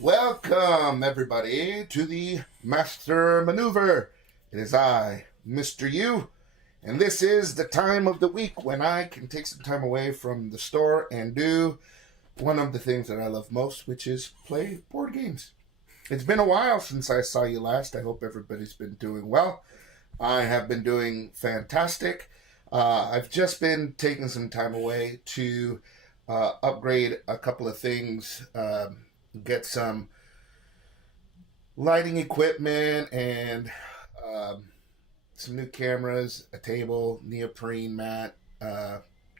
Welcome, everybody, to the Master Maneuver. It is I, Mr. U, and this is the time of the week when I can take some time away from the store and do one of the things that I love most, which is play board games. It's been a while since I saw you last. I hope everybody's been doing well. I have been doing fantastic. I've just been taking some time away to upgrade a couple of things, get some lighting equipment and some new cameras, a table, neoprene mat,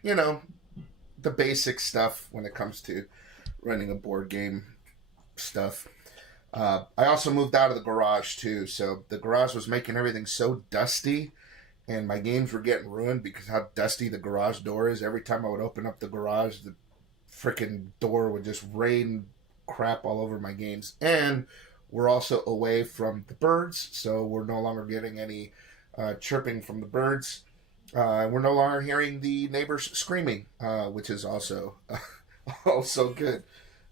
you know, the basic stuff when it comes to running a board game stuff. I also moved out of the garage too, so the garage was making everything so dusty, and my games were getting ruined because how dusty the garage door is. Every time I would open up the garage, the freaking door would just rain crap all over my games. And we're also away from the birds, so we're no longer getting any chirping from the birds. We're no longer hearing the neighbors screaming, which is also also good.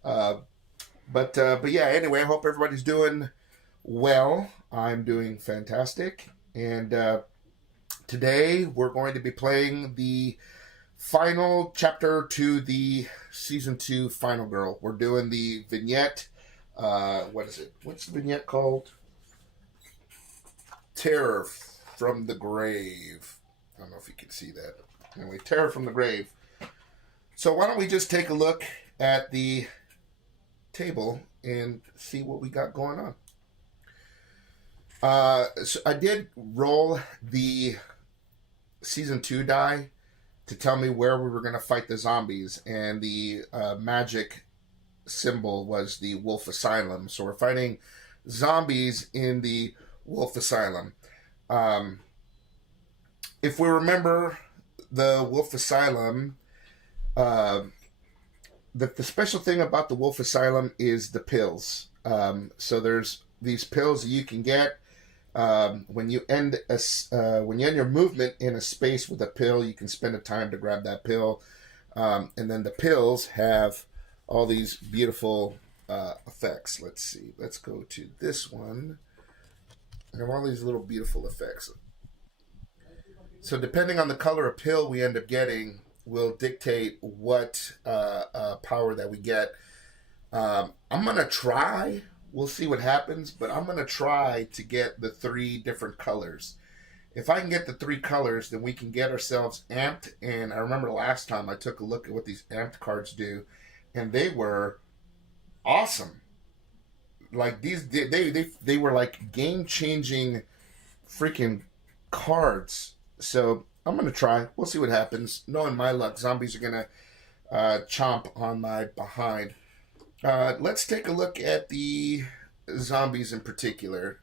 But yeah, anyway, I hope everybody's doing well. I'm doing fantastic. And today we're going to be playing the final chapter to the Season 2 Final Girl. We're doing the vignette. What is it? What's the vignette called? Terror from the Grave. I don't know if you can see that. Anyway, Terror from the Grave. So why don't we just take a look at the table and see what we got going on. So I did roll the Season 2 die to tell me where we were going to fight the zombies, and the magic symbol was the Wolfe Asylum. So we're fighting zombies in the Wolfe Asylum. If we remember the Wolfe Asylum, the special thing about the Wolfe Asylum is the pills. So there's these pills that you can get when you end your movement in a space with a pill. You can spend a time to grab that pill, and then the pills have all these beautiful effects. Let's see. Let's go to this one. I have all these little beautiful effects. So depending on the color of pill we end up getting will dictate what power that we get. I'm going to try. We'll see what happens, but I'm going to try to get the 3 different colors. If I can get the 3 colors, then we can get ourselves amped. And I remember last time I took a look at what these amped cards do, and they were awesome. Like these, they were like game-changing freaking cards. So I'm going to try. We'll see what happens. Knowing my luck, zombies are going to chomp on my behind. Let's take a look at the zombies in particular.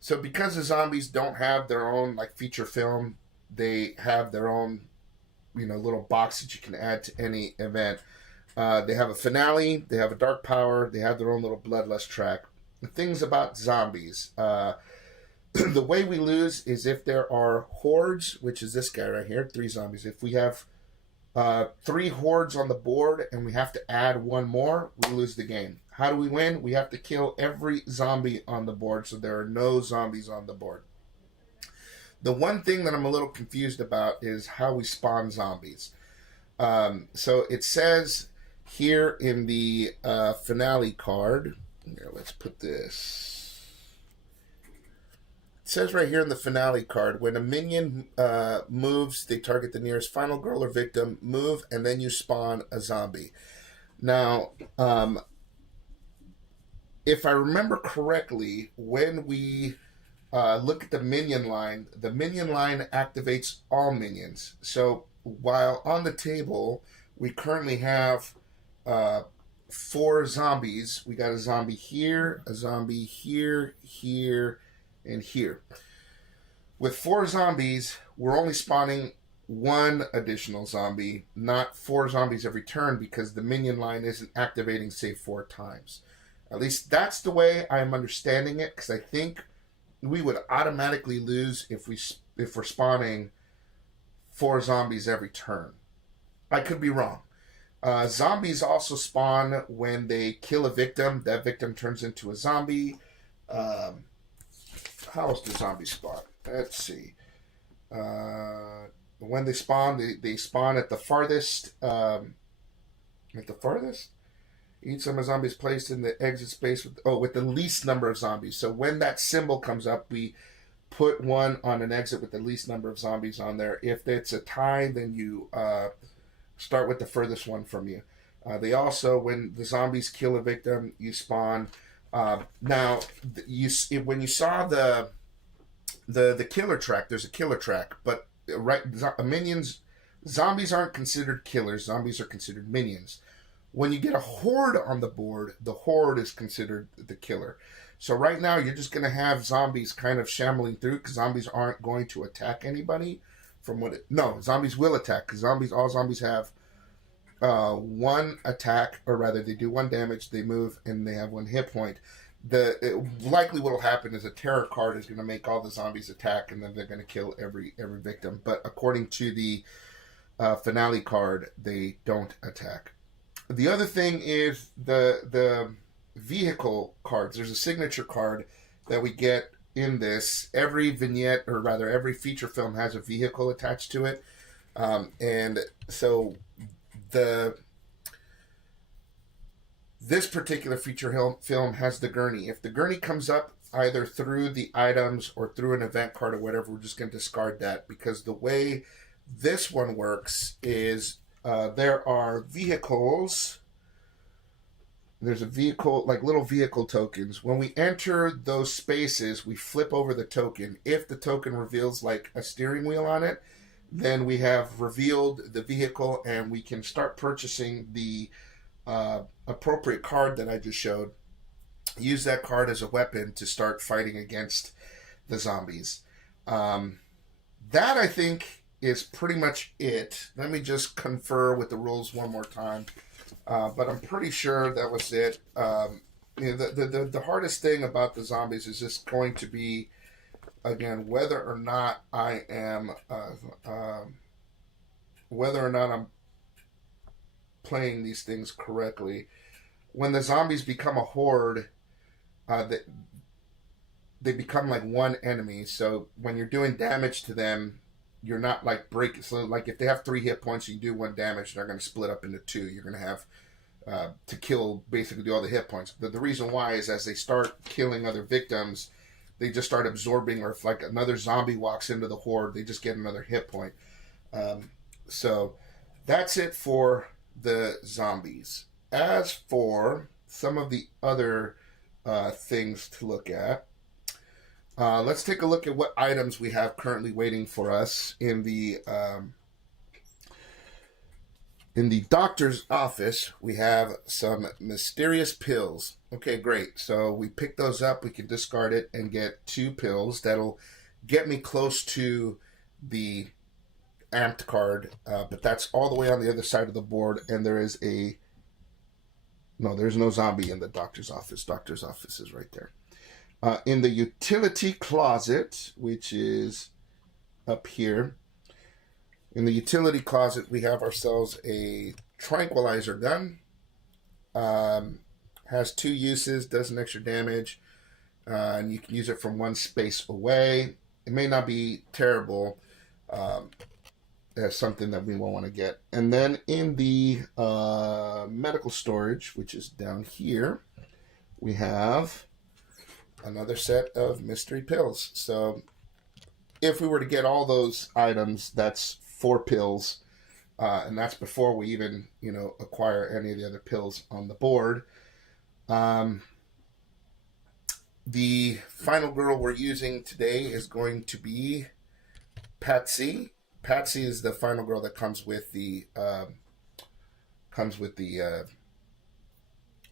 So because the zombies don't have their own like feature film, they have their own, little box that you can add to any event. They have a finale, they have a dark power, they have their own little bloodlust track. The things about zombies. The way we lose is if there are hordes, which is this guy right here, 3 zombies. If we have 3 hordes on the board and we have to add 1 more, we lose the game. How do we win? We have to kill every zombie on the board, so there are no zombies on the board. The one thing that I'm a little confused about is how we spawn zombies. So it says here in the finale card, here, let's put this. It says right here in the finale card, when a minion moves, they target the nearest final girl or victim, move, and then you spawn a zombie. Now, if I remember correctly, when we look at the minion line activates all minions. So while on the table, we currently have 4 zombies. We got a zombie here, a zombie here, here, and here. With 4 zombies, we're only spawning 1 additional zombie, not 4 zombies every turn, because the minion line isn't activating, say, 4 times. At least that's the way I'm understanding it, because I think we would automatically lose if we're spawning 4 zombies every turn. I could be wrong. Zombies also spawn when they kill a victim. That victim turns into a zombie. Um, how else do zombies spawn? Let's see. When they spawn, they spawn at the farthest. At the farthest? Each number of zombies placed in the exit space with the least number of zombies. So when that symbol comes up, we put one on an exit with the least number of zombies on there. If it's a tie, then you start with the furthest one from you. They also, when the zombies kill a victim, you spawn. Now, when you saw the killer track, there's a killer track, but zombies aren't considered killers. Zombies are considered minions. When you get a horde on the board, the horde is considered the killer. So right now, you're just going to have zombies kind of shambling through, because zombies aren't going to attack anybody. Zombies will attack, because all zombies have one attack, or rather, they do one damage, they move, and they have one hit point. Likely what will happen is a terror card is going to make all the zombies attack, and then they're going to kill every victim. But according to the finale card, they don't attack. The other thing is the vehicle cards. There's a signature card that we get in this. Every vignette, or rather every feature film, has a vehicle attached to it. And so this particular feature film has the gurney. If the gurney comes up either through the items or through an event card or whatever, we're just going to discard that, because the way this one works is there are vehicles. There's a vehicle, like little vehicle tokens. When we enter those spaces, we flip over the token. If the token reveals like a steering wheel on it, then we have revealed the vehicle, and we can start purchasing the appropriate card that I just showed. Use that card as a weapon to start fighting against the zombies. That, I think, is pretty much it. Let me just confer with the rules one more time. But I'm pretty sure that was it. The hardest thing about the zombies is just going to be, again, whether or not I'm playing these things correctly. When the zombies become a horde, they become like one enemy. So when you're doing damage to them, you're not like breaking. So like if they have 3 hit points, you do 1 damage, they're going to split up into 2. You're going to have to kill basically all the hit points. The reason why is as they start killing other victims, they just start absorbing, or if like another zombie walks into the horde, they just get another hit point. So that's it for the zombies. As for some of the other things to look at, let's take a look at what items we have currently waiting for us in the doctor's office. We have some mysterious pills. Okay, great. So we pick those up. We can discard it and get 2 pills. That'll get me close to the amped card, but that's all the way on the other side of the board, and there's no zombie in the doctor's office. Doctor's office is right there. In the utility closet, which is up here, in the utility closet, we have ourselves a tranquilizer gun. Has 2 uses, does an extra damage, and you can use it from 1 space away. It may not be terrible. As something that we won't want to get. And then in the medical storage, which is down here, we have another set of mystery pills. So if we were to get all those items, that's 4 pills, and that's before we even acquire any of the other pills on the board. The final girl we're using today is going to be Patsy. Patsy is the final girl that comes with the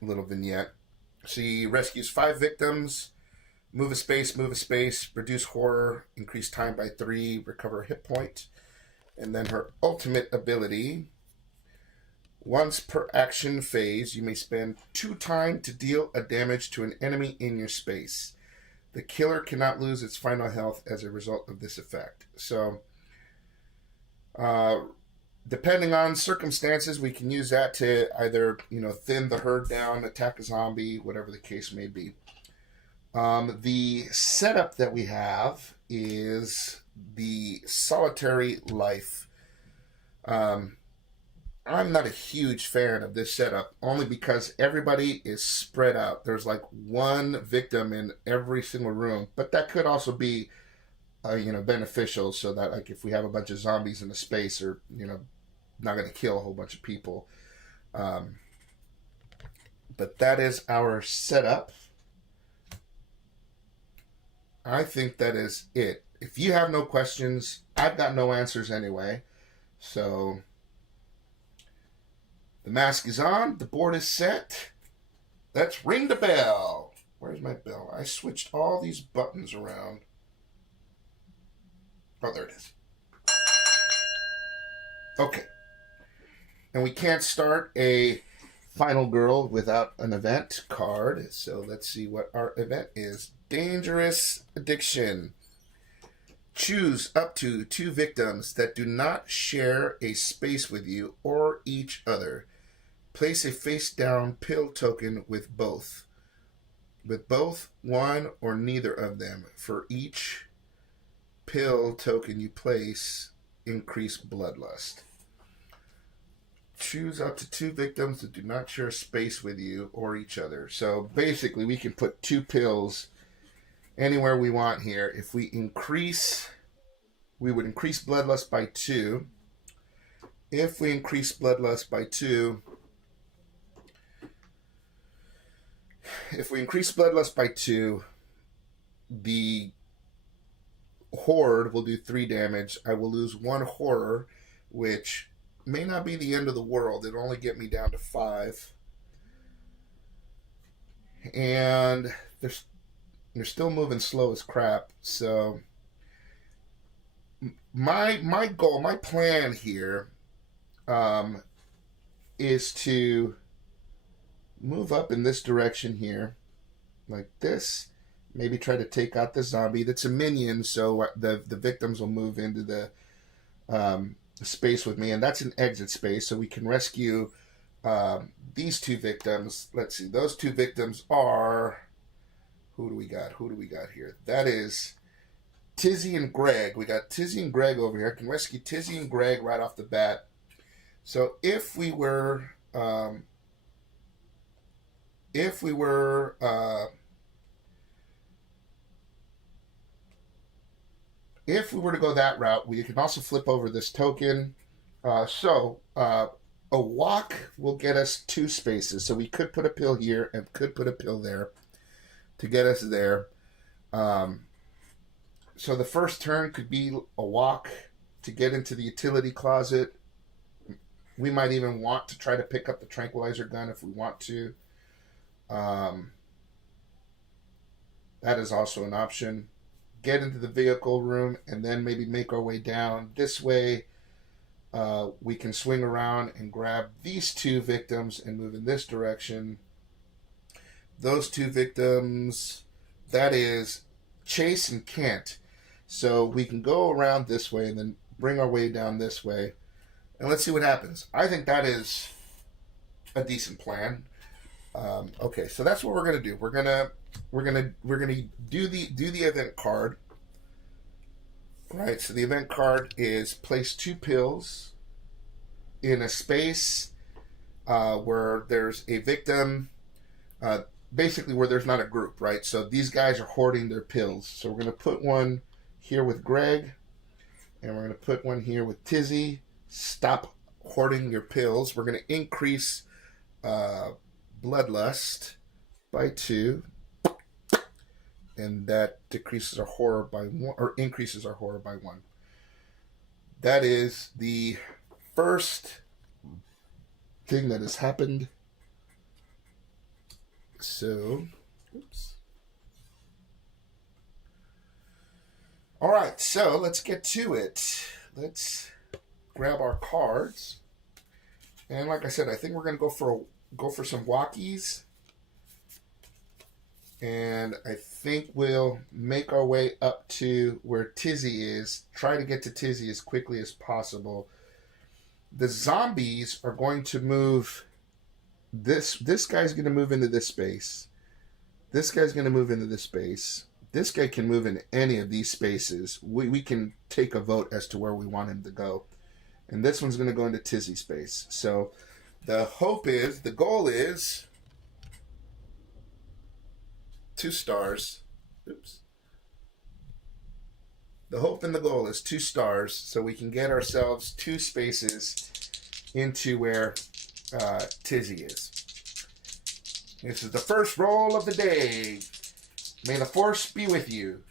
little vignette. She rescues 5 victims, move a space, reduce horror, increase time by 3, recover a hit point, and then her ultimate ability. Once per action phase, you may spend 2 time to deal a damage to an enemy in your space. The killer cannot lose its final health as a result of this effect. So, Depending on circumstances, we can use that to either, thin the herd down, attack a zombie, whatever the case may be. The setup that we have is the solitary life. I'm not a huge fan of this setup, only because everybody is spread out. There's like one victim in every single room, but that could also be, beneficial, so that like if we have a bunch of zombies in a space, or not going to kill a whole bunch of people. But that is our setup. I think that is it. If you have no questions, I've got no answers anyway. So the mask is on, the board is set. Let's ring the bell. Where's my bell? I switched all these buttons around. Oh, there it is. Okay. And we can't start a Final Girl without an event card. So let's see what our event is. Dangerous Addiction. Choose up to 2 victims that do not share a space with you or each other. Place a face-down pill token with both. With both, one, or neither of them. For each pill token you place, increase bloodlust. Choose up to 2 victims that do not share space with you or each other. So basically, we can put 2 pills anywhere we want here. If we would increase bloodlust by 2. If we increase bloodlust by 2, the horde will do 3 damage. I will lose 1 horror, which may not be the end of the world. It'll only get me down to 5. And they're still moving slow as crap. So my goal, my plan here, is to move up in this direction here, like this. Maybe try to take out the zombie that's a minion, so the victims will move into the space with me, and that's an exit space, so we can rescue these 2 victims. Let's see, those 2 victims are, who do we got here? That is Tizzy and Greg. We got Tizzy and Greg over here. I can rescue Tizzy and Greg right off the bat. So if we were to go that route, we can also flip over this token. A walk will get us 2 spaces. So we could put a pill here and could put a pill there to get us there. So the first turn could be a walk to get into the utility closet. We might even want to try to pick up the tranquilizer gun if we want to. That is also an option. Get into the vehicle room and then maybe make our way down. This way, we can swing around and grab these 2 victims and move in this direction. Those 2 victims, that is Chase and Kent. So we can go around this way and then bring our way down this way. And let's see what happens. I think that is a decent plan. Okay, so that's what we're gonna do. We're gonna do the event card. Right. So the event card is place 2 pills in a space where there's a victim. Basically, where there's not a group. Right. So these guys are hoarding their pills. So we're gonna put one here with Greg, and we're gonna put one here with Tizzy. Stop hoarding your pills. We're going to increase bloodlust by 2, and that decreases our horror by 1, or increases our horror by 1. That is the first thing that has happened. So, oops. All right, so let's get to it. Let's grab our cards, and like I said, I think we're gonna go for some walkies, and I think we'll make our way up to where Tizzy is. Try to get to Tizzy as quickly as possible. The zombies are going to move. This guy's going to move into this space. This guy's going to move into this space. This guy can move into any of these spaces. We can take a vote as to where we want him to go. And this one's going to go into Tizzy space. So the goal is 2 stars. Oops. The hope and the goal is 2 stars, so we can get ourselves 2 spaces into where Tizzy is. This is the first roll of the day. May the force be with you.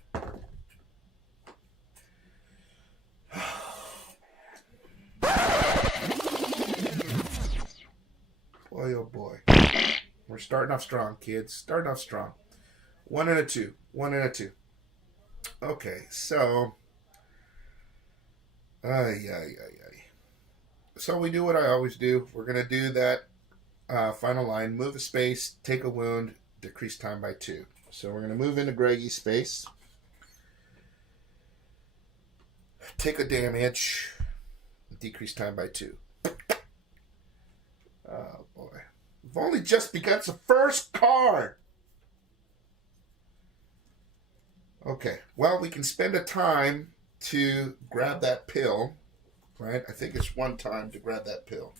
Boy, oh boy. We're starting off strong, kids. Starting off strong. 1 and a 2. 1 and a 2. Okay, so. So we do what I always do. We're going to do that final line. Move a space, take a wound, decrease time by 2. So we're going to move into Greggy's space. Take a damage, decrease time by 2. Oh boy. We've only just begun the first card. Okay, well, we can spend a time to grab that pill, right? I think it's 1 time to grab that pill.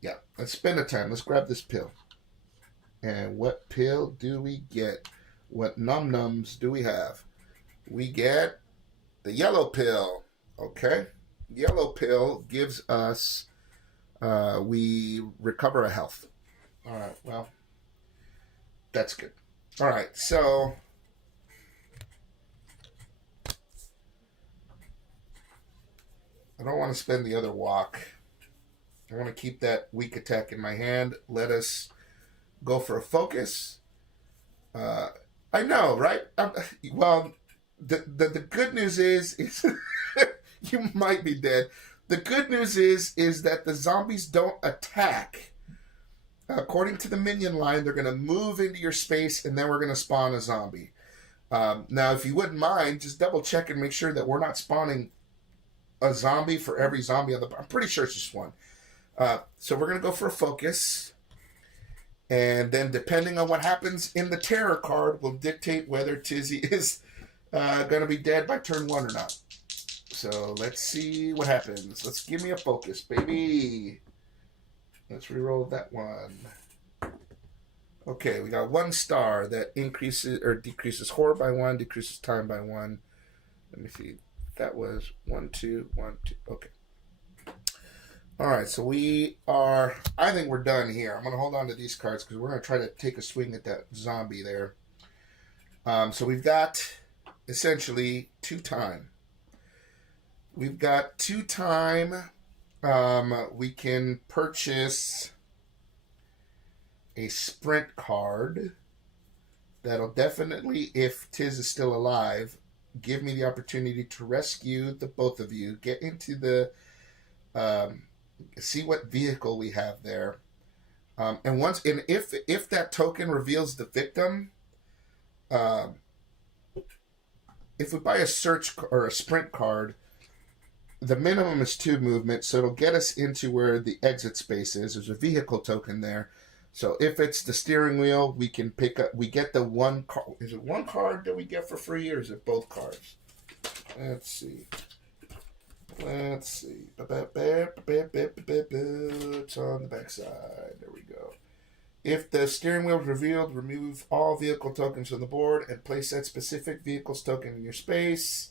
Yeah, let's spend a time. Let's grab this pill. And what pill do we get? What num-nums do we have? We get the yellow pill, okay? Yellow pill gives us, we recover a health. All right, well, that's good. All right, so I don't want to spend the other walk. I want to keep that weak attack in my hand. Let us go for a focus. I know, right? Well, the good news is you might be dead. The good news is that the zombies don't attack. According to the minion line, they're going to move into your space, and then we're going to spawn a zombie. Now, if you wouldn't mind, just double check and make sure that we're not spawning a zombie for every zombie on the... I'm pretty sure it's just 1. So we're going to go for a focus. And then depending on what happens in the terror card will dictate whether Tizzy is going to be dead by turn 1 or not. So let's see what happens. Let's give me a focus, baby. Let's re-roll that one. Okay, we got 1 star that increases or decreases horror by 1, decreases time by 1. Let me see. That was 1, 2, 1, 2. Okay. All right, so I think we're done here. I'm going to hold on to these cards because we're going to try to take a swing at that zombie there. So we've got essentially 2 time. We've got 2 time. We can purchase a sprint card that'll definitely, if Tiz is still alive, give me the opportunity to rescue the both of you, get into the, see what vehicle we have there. And if that token reveals the victim, if we buy a search or a sprint card, the minimum is 2 movement, so it'll get us into where the exit space is. There's a vehicle token there. So if it's the steering wheel, we can pick up, we get the 1 card. Is it 1 card that we get for free, or is it both cards? Let's see. It's on the back side. There we go. If the steering wheel is revealed, remove all vehicle tokens from the board and place that specific vehicle's token in your space.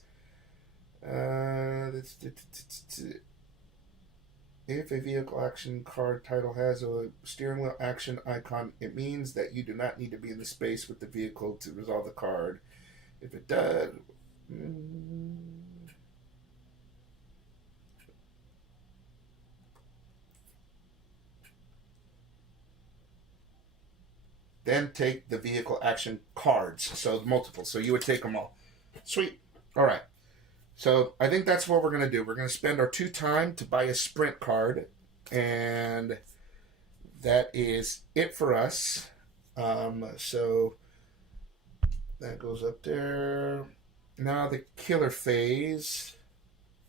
If a vehicle action card title has a steering wheel action icon, it means that you do not need to be in the space with the vehicle to resolve the card. If it does... then take the vehicle action cards. So multiple. So you would take them all. Sweet. All right. So I think that's what we're going to do. We're going to spend our 2 time to buy a sprint card. And that is it for us. So that goes up there. Now the killer phase.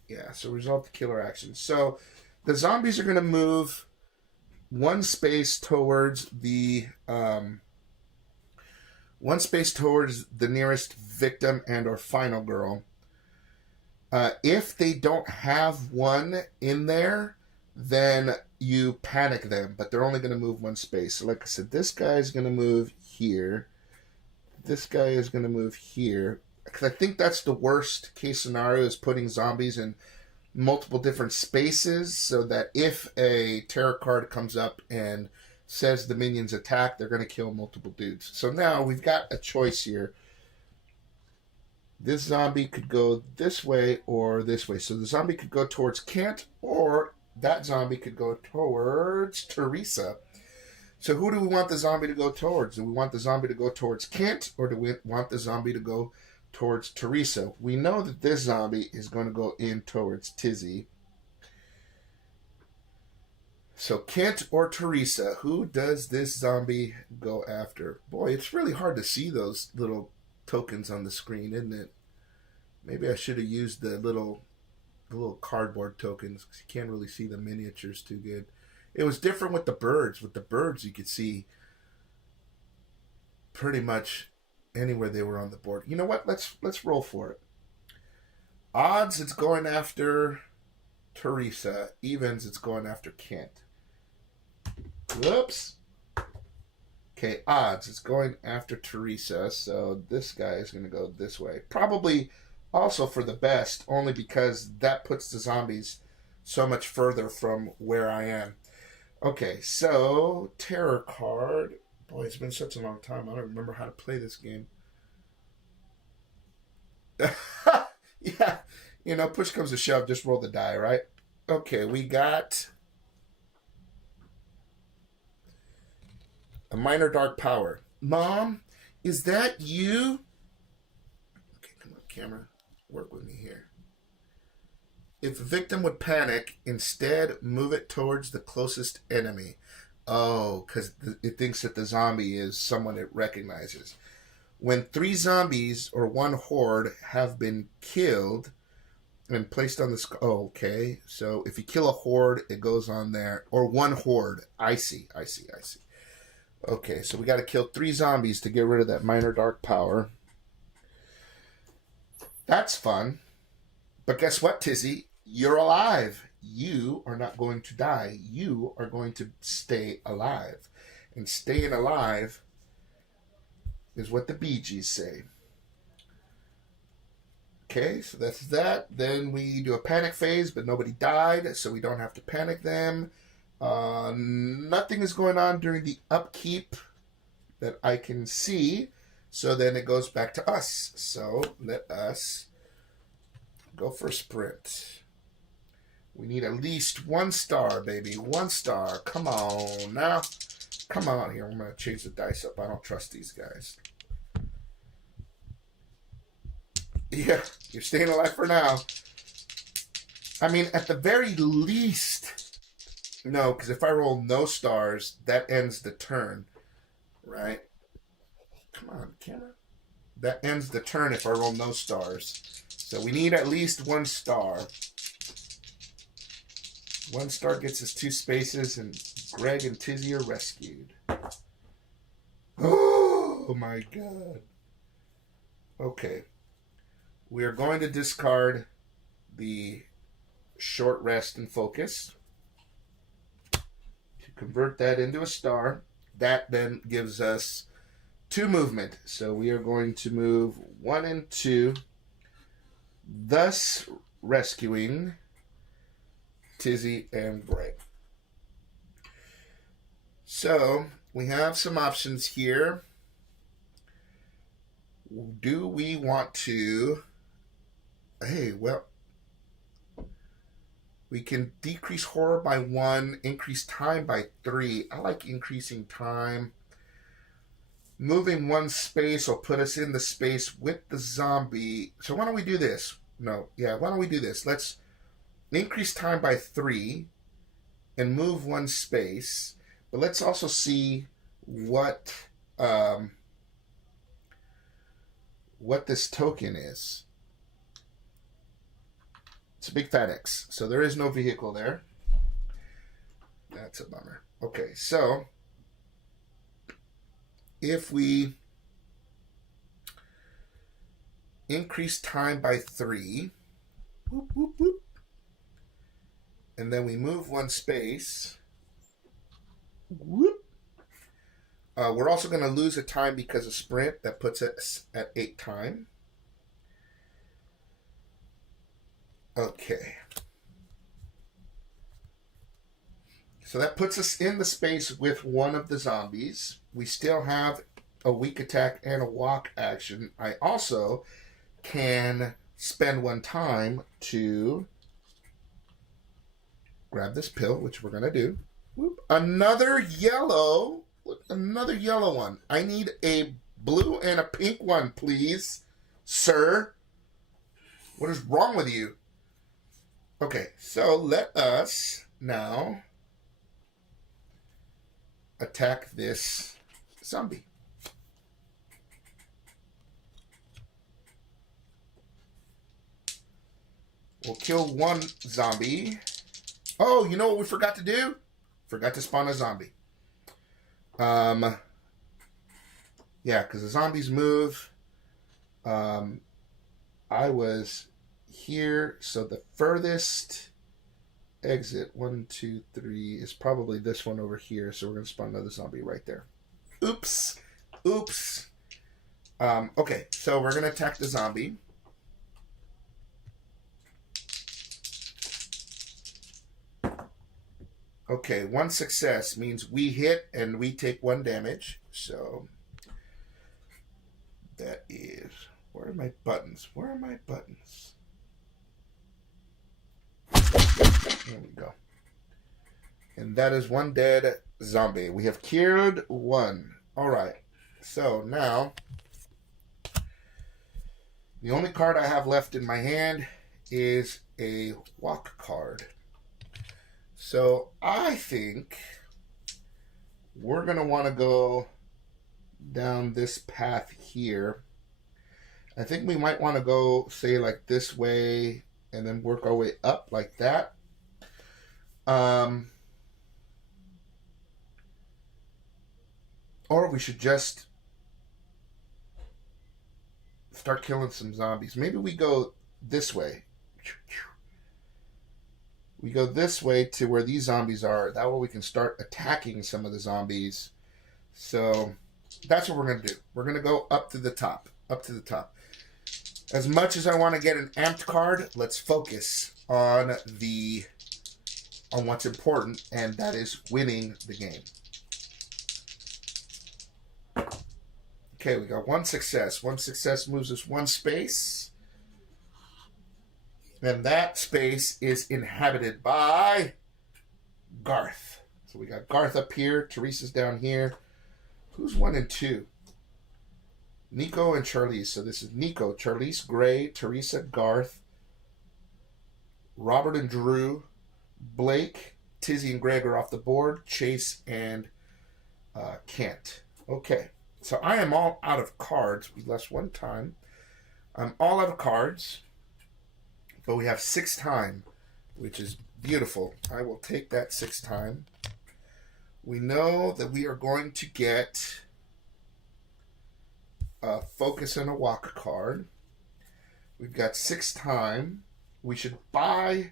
Yeah, so resolve the killer action. So the zombies are going to move one space towards the nearest victim and or final girl. If they don't have one in there, then you panic them, but they're only going to move one space. So like I said, this guy is going to move here. This guy is going to move here. Because I think that's the worst case scenario, is putting zombies in multiple different spaces, so that if a terror card comes up and says the minions attack, they're going to kill multiple dudes. So now we've got a choice here. This zombie could go this way or this way. So the zombie could go towards Kent, or that zombie could go towards Teresa. So who do we want the zombie to go towards? Do we want the zombie to go towards Kent, or do we want the zombie to go towards Teresa? We know that this zombie is going to go in towards Tizzy. So Kent or Teresa, who does this zombie go after? Boy, it's really hard to see those little tokens on the screen, isn't it? Maybe I should have used the little cardboard tokens, because you can't really see the miniatures too good. It was different with the birds. With the birds, you could see pretty much anywhere they were on the board. You know what? Let's roll for it. Odds, it's going after Teresa. Evens, it's going after Kent. Whoops. Okay, odds, it's going after Teresa, so this guy is going to go this way. Probably also for the best, only because that puts the zombies so much further from where I am. Okay, so terror card. Boy, it's been such a long time. I don't remember how to play this game. Yeah, you know, push comes to shove, just roll the die, right? Okay, we got a minor dark power. Mom, is that you? Okay, come on, camera. Work with me here. If a victim would panic, instead move it towards the closest enemy. Oh, because it thinks that the zombie is someone it recognizes. When 3 zombies or 1 horde have been killed and placed on the... Oh, okay. So if you kill a horde, it goes on there. Or 1 horde. I see. Okay, so we got to kill 3 zombies to get rid of that minor dark power. That's fun. But guess what, Tizzy? You're alive. You are not going to die. You are going to stay alive. And staying alive is what the Bee Gees say. Okay, so that's that. Then we do a panic phase, but nobody died, so we don't have to panic them. Nothing is going on during the upkeep that I can see. So then it goes back to us. So let us go for a sprint. We need at least 1 star, baby. 1 star. Come on now. Come on here. I'm going to change the dice up. I don't trust these guys. Yeah, you're staying alive for now. I mean, at the very least... No, because if I roll no stars, that ends the turn. Right? Come on, camera. That ends the turn if I roll no stars. So we need at least 1 star. 1 star gets us 2 spaces, and Greg and Tizzy are rescued. Oh my god. Okay. We are going to discard the short rest and focus to convert that into a star. That then gives us 2 movement. So we are going to move 1 and 2, thus rescuing Tizzy and Greg. So we have some options here. Do we want to... Hey, well, we can decrease horror by 1, increase time by 3. I like increasing time. Moving 1 space will put us in the space with the zombie. So why don't we do this? Why don't we do this? Let's increase time by 3 and move 1 space. But let's also see what this token is. It's a big fat X. So there is no vehicle there. That's a bummer. Okay, so if we increase time by 3, whoop, whoop, whoop, and then we move 1 space, whoop, we're also going to lose a time because of sprint. That puts us at 8 time. Okay. So that puts us in the space with one of the zombies. We still have a weak attack and a walk action. I also can spend 1 time to grab this pill, which we're going to do. Whoop. Another yellow. Look, another yellow one. I need a blue and a pink one, please, sir. What is wrong with you? Okay, so let us now attack this zombie. We'll kill 1 zombie. Oh, you know what we forgot to do? Forgot to spawn a zombie. Yeah, because the zombies move. I was here, so the furthest exit, 1, 2, 3, is probably this one over here. So we're going to spawn another zombie right there. Oops. Oops. Okay, so we're going to attack the zombie. Okay, 1 success means we hit and we take 1 damage. So that is... Where are my buttons? Where are my buttons? There we go. And that is 1 dead zombie. We have cured 1. All right. So now, the only card I have left in my hand is a walk card. So I think we're going to want to go down this path here. I think we might want to go, say, like this way and then work our way up like that. Or we should just start killing some zombies. Maybe we go this way. We go this way to where these zombies are. That way we can start attacking some of the zombies. So that's what we're going to do. We're going to go up to the top. Up to the top. As much as I want to get an amped card, let's focus on what's important, and that is winning the game. Okay, we got 1 success. 1 success moves us 1 space. And that space is inhabited by Garth. So we got Garth up here. Teresa's down here. Who's 1 and 2? Nico and Charlize. So this is Nico, Charlize, Gray, Teresa, Garth, Robert and Drew, Blake, Tizzy and Greg are off the board. Chase and Kent. Okay. So I am all out of cards. We lost 1 time. I'm all out of cards. But we have 6 time, which is beautiful. I will take that 6 time. We know that we are going to get a focus and a walk card. We've got 6 time. We should buy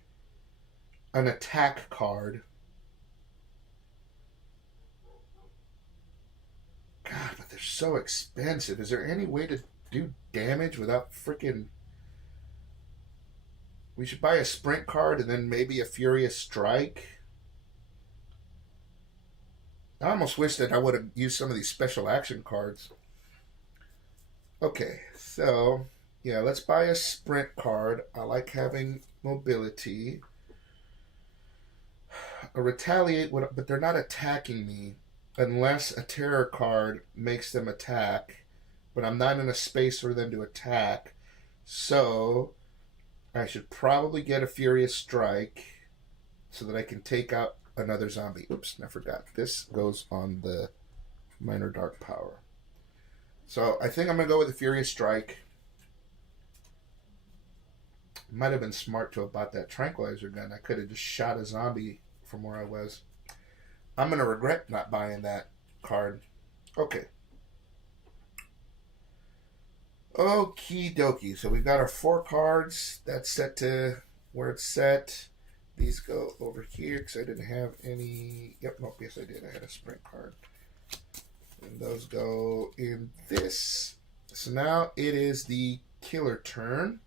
an attack card. God, but they're so expensive. Is there any way to do damage without freaking... We should buy a sprint card and then maybe a furious strike. I almost wish that I would have used some of these special action cards. Okay, so yeah, let's buy a sprint card. I like having mobility. A retaliate, but they're not attacking me unless a terror card makes them attack. But I'm not in a space for them to attack. So I should probably get a furious strike so that I can take out another zombie. Oops, I forgot. This goes on the minor dark power. So I think I'm going to go with a furious strike. Might have been smart to have bought that tranquilizer gun. I could have just shot a zombie from where I was. I'm going to regret not buying that card. Okay. Okie dokie. So we've got our 4 cards. That's set to where it's set. These go over here because I didn't have any. Yep, nope, yes I did. I had a sprint card. And those go in this. So now it is the killer turn.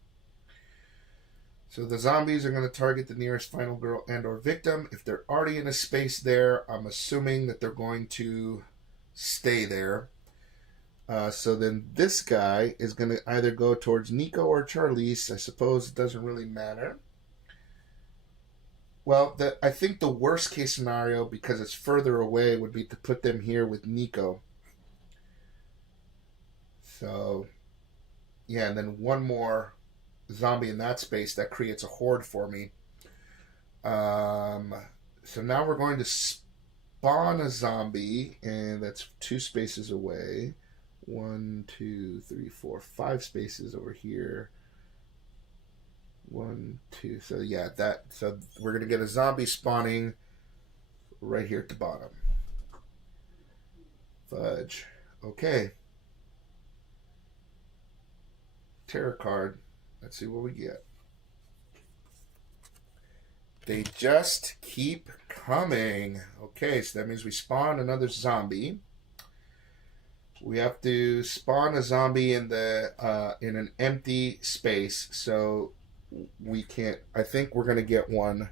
So the zombies are going to target the nearest final girl and or victim. If they're already in a space there, I'm assuming that they're going to stay there. So then this guy is going to either go towards Nico or Charlize. I suppose it doesn't really matter. Well, I think the worst case scenario, because it's further away, would be to put them here with Nico. So, yeah, and then one more zombie in that space. That creates a horde for me. So now we're going to spawn a zombie, and that's 2 spaces away. 1, 2, 3, 4, 5 spaces over here. 1, 2. So yeah, so we're gonna get a zombie spawning right here at the bottom. Fudge. Okay. Terror card. Let's see what we get. They just keep coming. Okay, so that means we spawn another zombie. We have to spawn a zombie in an empty space, so we can't. I think we're gonna get one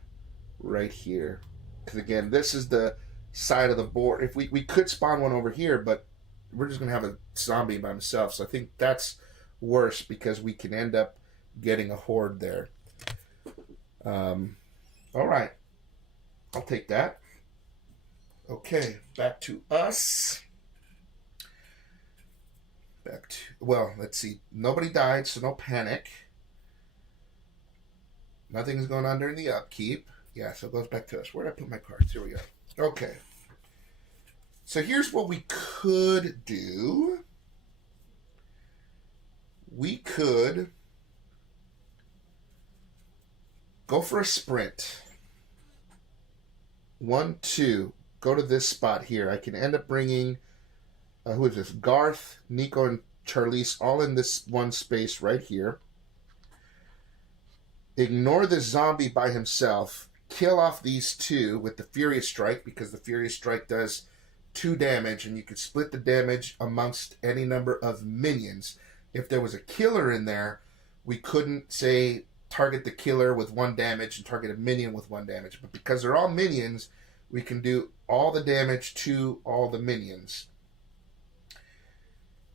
right here, because again, this is the side of the board. If we could spawn one over here, but we're just gonna have a zombie by himself. So I think that's worse because we can end up getting a horde there. All right, I'll take that. Okay, back to us. Well, let's see. Nobody died, so no panic. Nothing's going on during the upkeep. Yeah, so it goes back to us. Where did I put my cards? Here we go. Okay. So here's what we could do. We could go for a sprint. 1, 2. Go to this spot here. I can end up bringing... who is this? Garth, Nico, and Charlize all in this one space right here. Ignore the zombie by himself. Kill off these 2 with the Furious Strike, because the Furious Strike does 2 damage, and you can split the damage amongst any number of minions. If there was a killer in there, we couldn't, say, target the killer with 1 damage and target a minion with 1 damage. But because they're all minions, we can do all the damage to all the minions.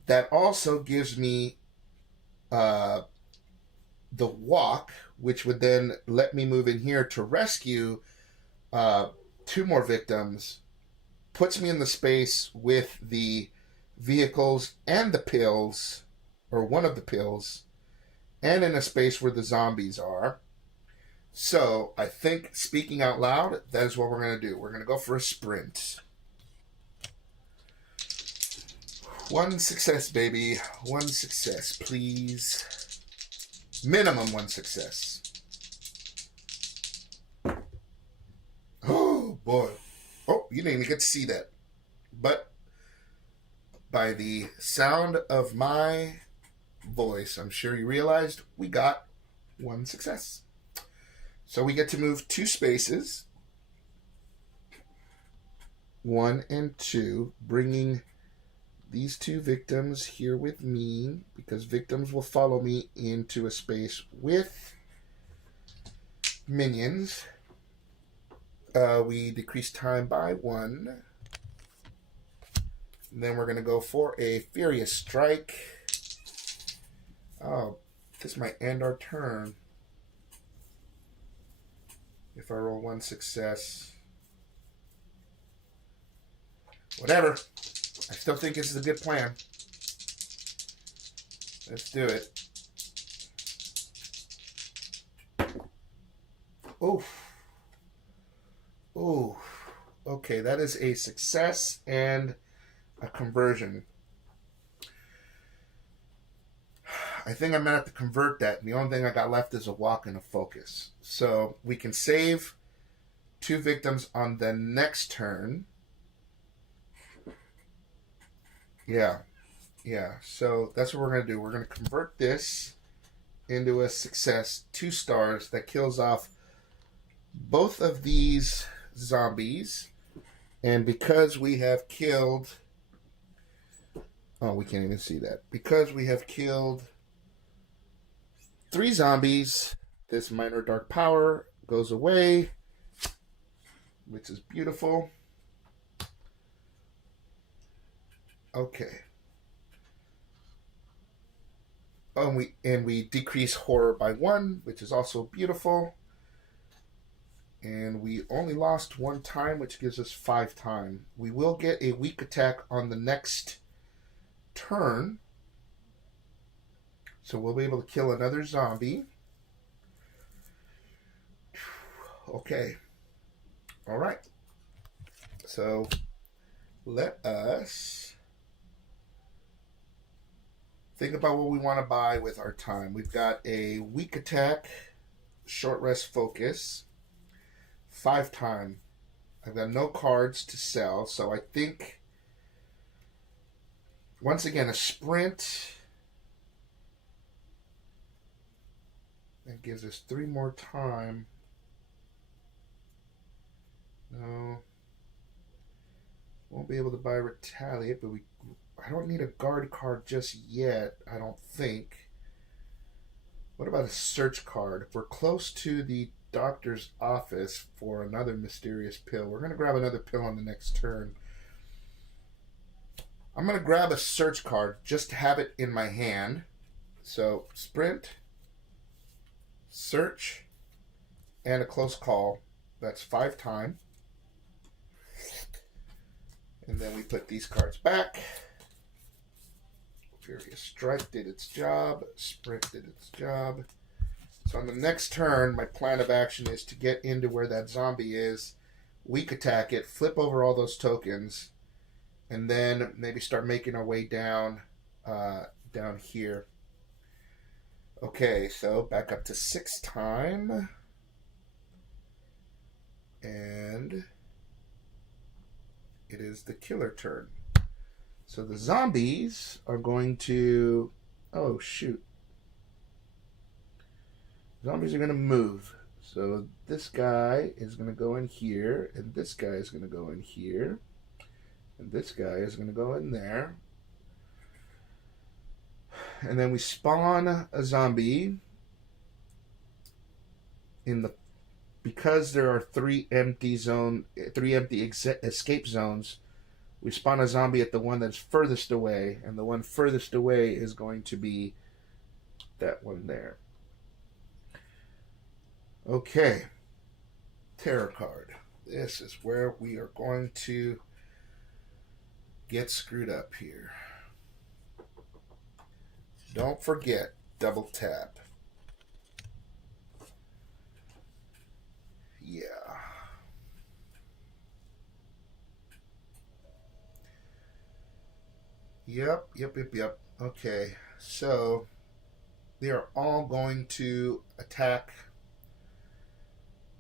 That also gives me the walk, which would then let me move in here to rescue 2 more victims. Puts me in the space with the vehicles and the pills, or one of the pills, and in a space where the zombies are. So I think, speaking out loud, that is what we're going to do. We're going to go for a sprint. 1 success, baby. 1 success, please. Minimum 1 success. Oh, boy. Oh, you didn't even get to see that. But by the sound of my voice, I'm sure you realized we got 1 success. So we get to move 2 spaces. 1 and 2, bringing these 2 victims here with me, because victims will follow me into a space with minions. We decrease time by 1. And then we're going to go for a Furious Strike. Oh, this might end our turn. If I roll 1 success. Whatever. I still think this is a good plan. Let's do it. Oof. Ooh. Okay, that is a success and a conversion. I think I'm going to have to convert that. And the only thing I got left is a walk and a focus. So we can save 2 victims on the next turn. Yeah. So that's what we're going to do. We're going to convert this into a success. 2 stars that kills off both of these zombies. And because we have killed... Oh, we can't even see that. Because we have killed 3 zombies, this minor dark power goes away, which is beautiful. Okay. Oh, and we decrease horror by 1, which is also beautiful. And we only lost 1 time, which gives us 5 time. We will get a weak attack on the next turn. So we'll be able to kill another zombie. Okay. All right. So let us think about what we want to buy with our time. We've got a weak attack, short rest focus, 5 time. I've got no cards to sell, so I think, once again, a sprint. That gives us 3 more time. No. Won't be able to buy retaliate, but I don't need a guard card just yet, I don't think. What about a search card? If we're close to the doctor's office for another mysterious pill, we're going to grab another pill on the next turn. I'm going to grab a search card just to have it in my hand. So, sprint, search, and a close call. That's 5 time. And then we put these cards back. Furious Strike did its job. Sprint did its job. So on the next turn, my plan of action is to get into where that zombie is, weak attack it, flip over all those tokens, and then maybe start making our way down here. Okay, so back up to 6 time. And it is the killer turn. So the zombies are going to... Oh, shoot. Zombies are going to move. So this guy is going to go in here, and this guy is going to go in here, and this guy is going to go in there. And then we spawn a zombie in the... Because there are 3 empty escape zones, we spawn a zombie at the one that's furthest away, and the one furthest away is going to be that one there. Okay. Terror card. This is where we are going to get screwed up here. Don't forget, double tap. Yeah. Yep. Okay, so they are all going to attack,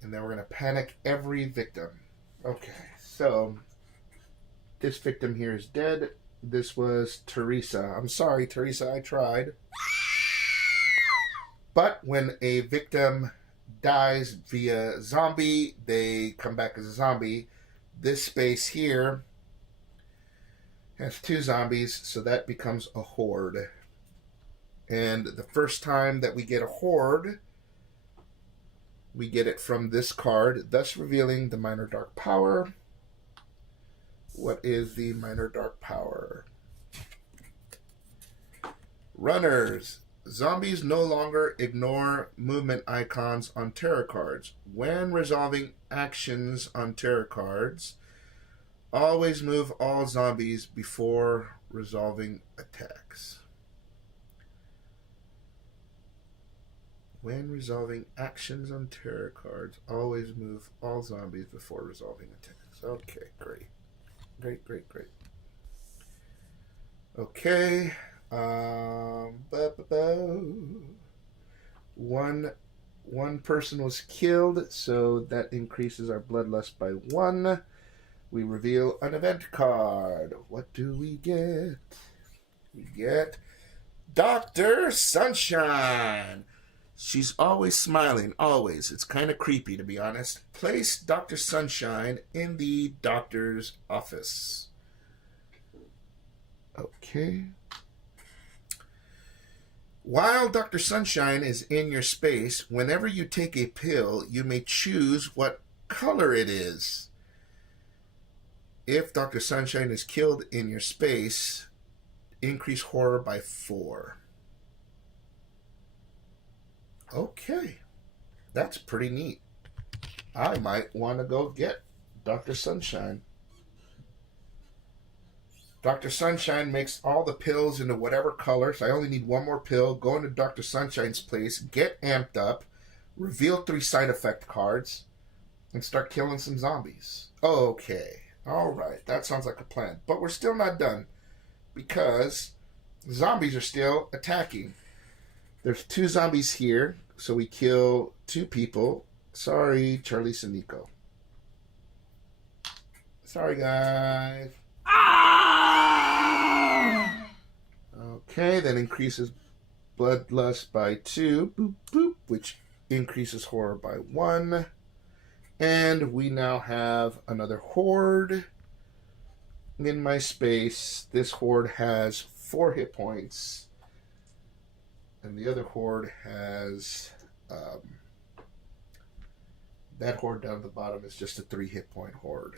and then we're going to panic every victim. Okay, so this victim here is dead. This was Teresa. I'm sorry, Teresa, I tried. But when a victim dies via zombie, they come back as a zombie. This space here has 2 zombies, so that becomes a horde. And the first time that we get a horde, we get it from this card, thus revealing the minor dark power. What is the minor dark power? Runners. Zombies no longer ignore movement icons on tarot cards. When resolving actions on tarot cards, always move all zombies before resolving attacks. When resolving actions on tarot cards, always move all zombies before resolving attacks. Okay, great. Great. Okay, One person was killed, so that increases our bloodlust by 1. We reveal an event card. What do we get? We get Dr. Sunshine. She's always smiling, always. It's kind of creepy, to be honest. Place Dr. Sunshine in the doctor's office. Okay. While Dr. Sunshine is in your space, whenever you take a pill, you may choose what color it is. If Dr. Sunshine is killed in your space, increase horror by 4. Okay. That's pretty neat. I might want to go get Dr. Sunshine. Dr. Sunshine makes all the pills into whatever color, so I only need one more pill. Go into Dr. Sunshine's place, get amped up, reveal 3 side effect cards, and start killing some zombies. Okay. Alright, that sounds like a plan. But we're still not done, because zombies are still attacking. There's 2 zombies here, so we kill 2 people. Sorry, Charlize and Nico. Sorry, guys. Okay, that increases bloodlust by 2, boop, boop, which increases horror by 1. And we now have another horde in my space. This horde has 4 hit points. And the other horde has... that horde down at the bottom is just a 3 hit point horde.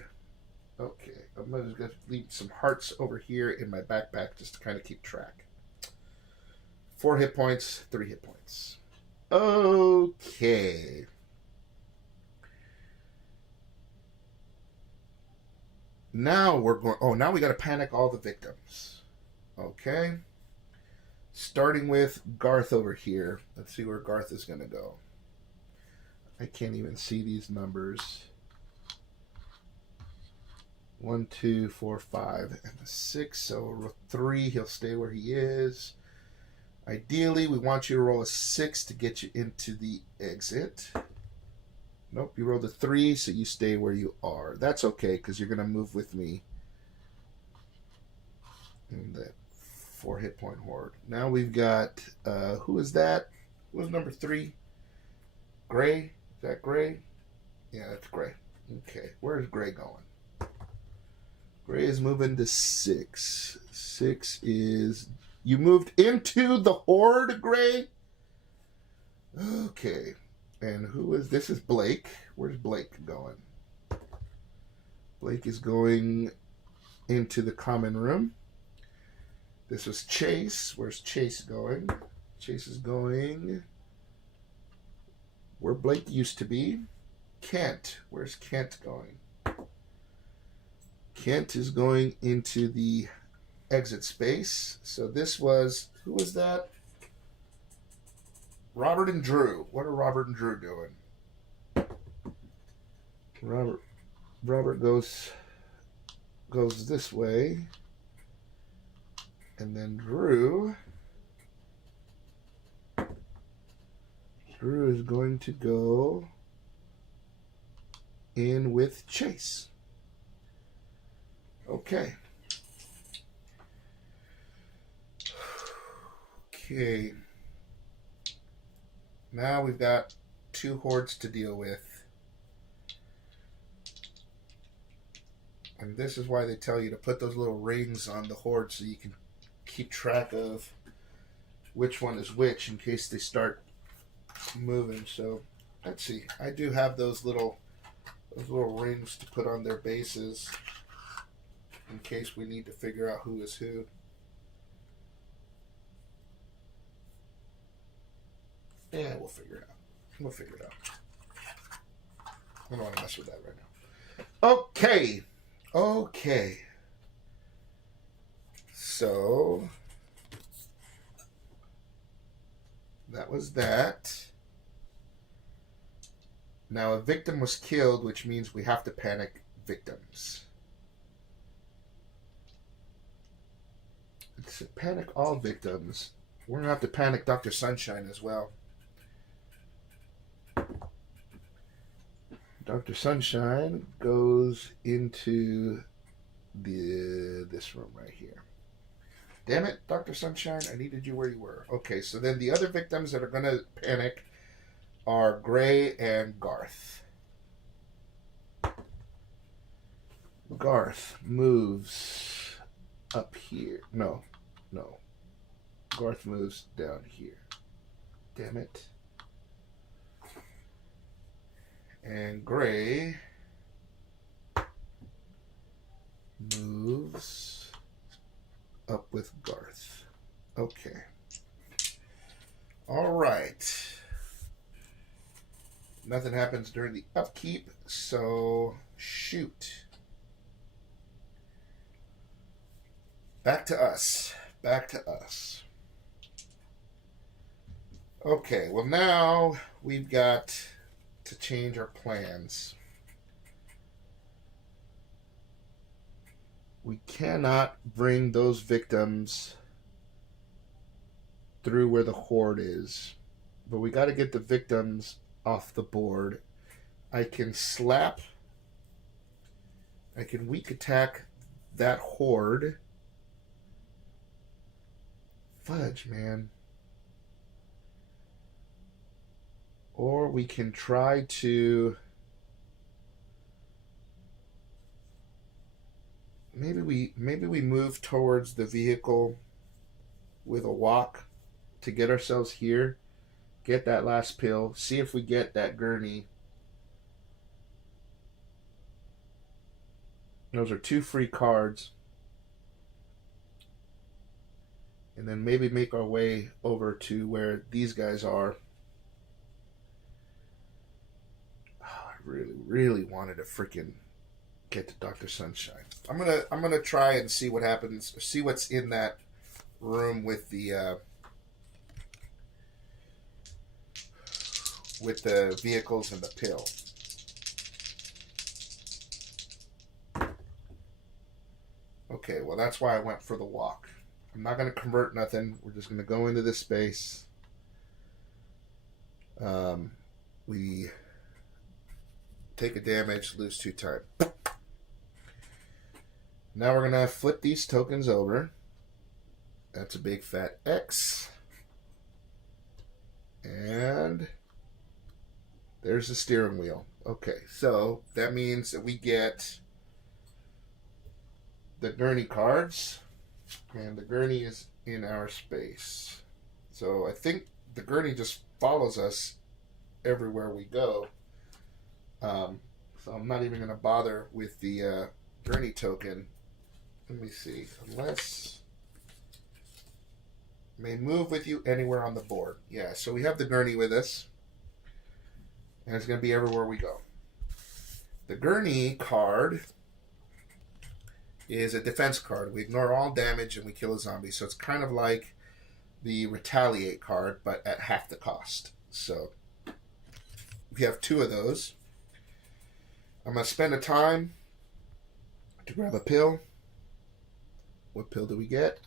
Okay, I'm just going to leave some hearts over here in my backpack just to kind of keep track. 4 hit points, 3 hit points. Okay. Now we're going... Oh, now we got to panic all the victims. Okay. Starting with Garth over here. Let's see where Garth is going to go. I can't even see these numbers. 1, 2, 4, 5, and a 6. So 3, he'll stay where he is. Ideally, we want you to roll a 6 to get you into the exit. Nope, you rolled a 3, so you stay where you are. That's okay, because you're going to move with me in that 4 hit point horde. Now we've got, who is that? Who was number 3? Gray? Is that Gray? Yeah, that's Gray. Okay, where's Gray going? Gray is moving to 6. 6 is... You moved into the horde, Gray? Okay. And who is... This is Blake. Where's Blake going? Blake is going into the common room. This was Chase. Where's Chase going? Chase is going... where Blake used to be. Kent. Where's Kent going? Kent is going into the exit space. So this was... Who was that? Robert and Drew. What are Robert and Drew doing? Robert goes this way. And then Drew is going to go in with Chase. Okay. Okay. Now we've got 2 hordes to deal with. And this is why they tell you to put those little rings on the horde so you can keep track of which one is which in case they start moving. So let's see. I do have those little rings to put on their bases in case we need to figure out who is who. Yeah, we'll figure it out. We'll figure it out. I don't want to mess with that right now. Okay. Okay. So that was that. Now a victim was killed, which means we have to panic victims. It's panic all victims. We're going to have to panic Dr. Sunshine as well. Dr. Sunshine goes into this room right here. Damn it, Dr. Sunshine, I needed you where you were. Okay, so then the other victims that are going to panic are Gray and Garth. Garth moves up here. No. Garth moves down here. Damn it. And Gray moves up with Garth. Okay. All right. Nothing happens during the upkeep, so shoot. Back to us. Okay, well now we've got to change our plans. We cannot bring those victims through where the horde is, but we got to get the victims off the board. I can weak attack that horde. Fudge, man. Or we can try to... Maybe we move towards the vehicle with a walk to get ourselves here. Get that last pill. See if we get that gurney. Those are 2 free cards. And then maybe make our way over to where these guys are. Oh, I really wanted to freaking get to Dr. Sunshine. I'm gonna try and see what happens. See what's in that room with the vehicles and the pill. Okay, well that's why I went for the walk. I'm not going to convert nothing. We're just going to go into this space. We take a damage, lose 2 time. Now we're going to flip these tokens over. That's a big fat X. And there's the steering wheel. Okay, so that means that we get the gurney cards. And the gurney is in our space. So I think the gurney just follows us everywhere we go. So I'm not even going to bother with the gurney token. Let me see. Unless... May move with you anywhere on the board. Yeah, so we have the gurney with us. And it's going to be everywhere we go. The gurney card is a defense card. We ignore all damage and we kill a zombie. So it's kind of like the retaliate card, but at half the cost. So we have 2 of those. I'm going to spend a time to grab a pill. What pill do we get?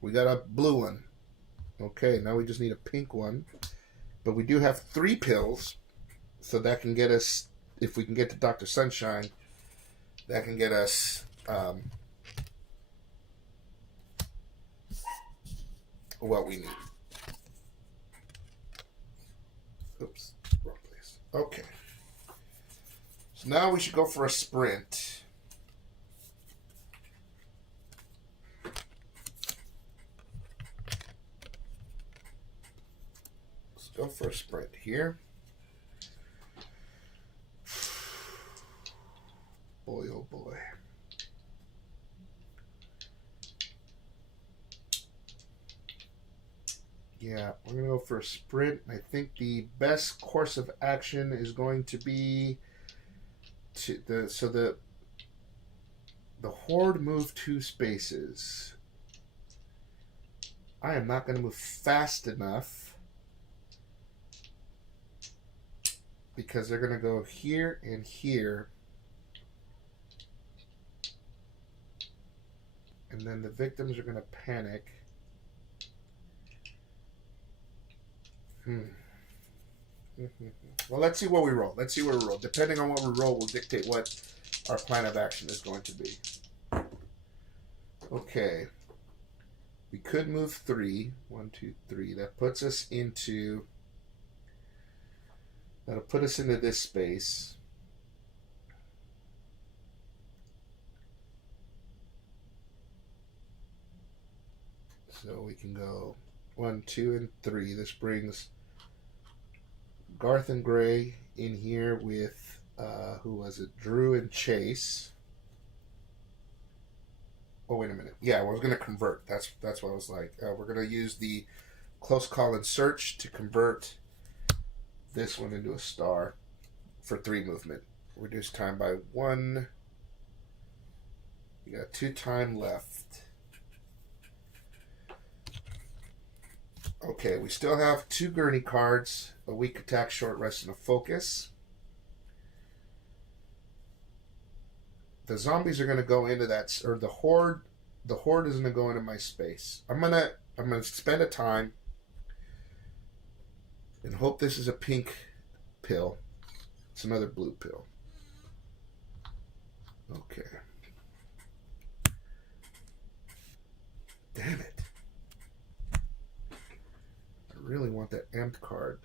We got a blue one. Okay, now we just need a pink one. But we do have 3 pills. So that can get us, if we can get to Dr. Sunshine, that can get us what we need. Oops, wrong place. Okay. So now we should go for a sprint. Let's go for a sprint here. Boy, oh boy. Yeah, we're going to go for a sprint. I think the best course of action is going to be the horde move 2 spaces. I am not going to move fast enough because they're going to go here and here. And then the victims are going to panic. Well, let's see what we roll. Depending on what we roll will dictate what our plan of action is going to be. Okay. We could move 3. 1, 2, 3. That puts us into... That'll put us into this space. So we can go 1, 2, and 3. This brings Garth and Gray in here with, who was it? Drew and Chase. Oh, wait a minute. Yeah, I was going to convert. That's what I was like. We're going to use the close call and search to convert this one into a star for 3 movement. Reduce time by 1. We got 2 time left. Okay, we still have 2 gurney cards, a weak attack, short rest, and a focus. The zombies are going to go into that, or the horde is going to go into my space. I'm going to spend a time and hope this is a pink pill. It's another blue pill. Okay. Damn it. I really want that amped card.